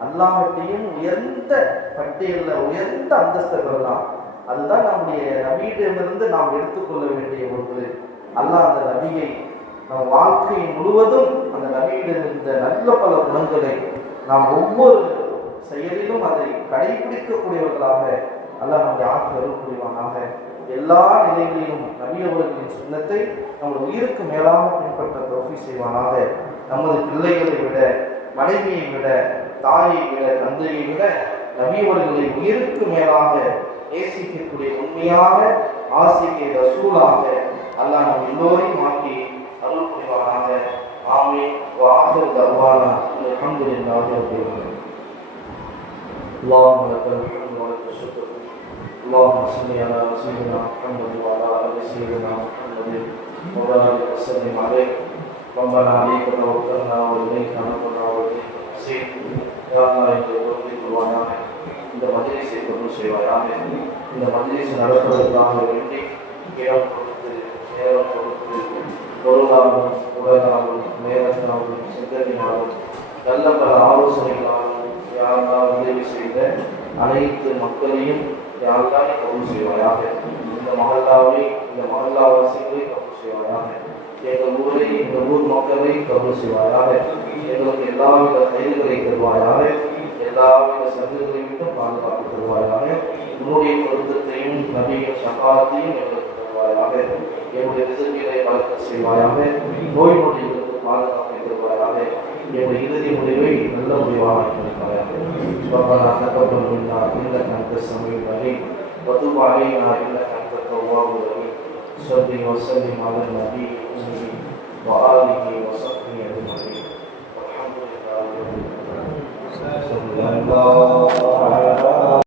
அல்லாஹ்வையும் உயர்ந்த பட்டியலில் உயர்ந்த அந்தஸ்து பெறலாம். அதுதான் நம்முடைய நபியிடமிருந்து நாம் எடுத்துக்கொள்ள வேண்டிய ஒன்று. அல்லாஹ் அந்த நபியை நம் வாழ்க்கை முழுவதும் அந்த நபியிடம் இருந்த நல்ல பல குணங்களை நாம் ஒவ்வொரு செயலிலும் அதை கடைபிடிக்கக்கூடியவர்களாக அல்லாஹ் நம்முடைய ஆட்சி அருள் புரிவானாக. எல்லா நிலைகளிலும் நபி அவர்களின் சுன்னத்தை நமது உயிருக்கு மேலாக பின்பற்ற தௌஃபீக் செய்வானாக. நமது பிள்ளைகளை விட, மனைவியை விட, தாயை விட, தந்தையை விட நபி அவர்களை உயிருக்கு மேலாக நேசிக்கக்கூடிய உண்மையாக ஆசிரிய ரசூலாக அல்லாஹ் நம் எல்லோரையும் ஆக்கி அருள் புரிவானாக. ஆமீன். வஆஹிரு தஅவானா அல்ஹம்துலில்லாஹி ரப்பில் ஆலமீன். அல்லாஹும்ம லக்கல் ஹம்து வ லக்கல் ஷுக்ர். اللهم صل على سيدنا محمد وعلى ال سيدنا محمد وبارك وسلم عليه. ربنا عليك توكلنا واليك نبنا واليك المصير. يا الله எங்களை பொறுத்து கொள்வாயாக. இந்த மஜ்லிஸை கொண்டு செய்வாயாக. இந்த மஜ்லிஸ் நடப்பதற்காக வேண்டி இடம் கொடுத்து நேரம் கொடுத்து பொருளாலும் உடலாலும் நேரத்தாலும் சிந்தனையாலும் நல்ல பல ஆலோசனைகளாலும் யாரெல்லாம் உதவி செய்த அனைத்து மக்களையும் யாரெல்லாம் கபூல் செய்வாயாக. இந்த மஹல்லாவை இந்த மஹல்லாவாசிகளை கபூல் செய்வாயாக. எங்கள் ஊரை இந்த ஊர் மக்களை கபூல் செய்வாயாக. எங்களுக்கு எல்லாவித கைதுகளை தருவாயாக. எல்லாவித சந்தர்களை விட்டும் பாதுகாப்பு தருவாயாக. உன்னுடைய பொருத்தத்தையும் நபியின் சகாத்தையும் எங்களுக்கு தருவாயாக. என்னுடைய ரிசல்களை வளர்க்க செய்வாயாக. நோய் நொடிகளுக்கு பாதுகாப்பை தருவாயாக. என்னுடைய இறுதி முடிவை நல்ல முடிவாக இருப்பாயாக. ربنا تقبل منا انك انت السميع العليم وتب علينا انك انت التواب الرحيم. صل وسلم على النبي واله وصحبه اجمعين والحمد لله رب العالمين.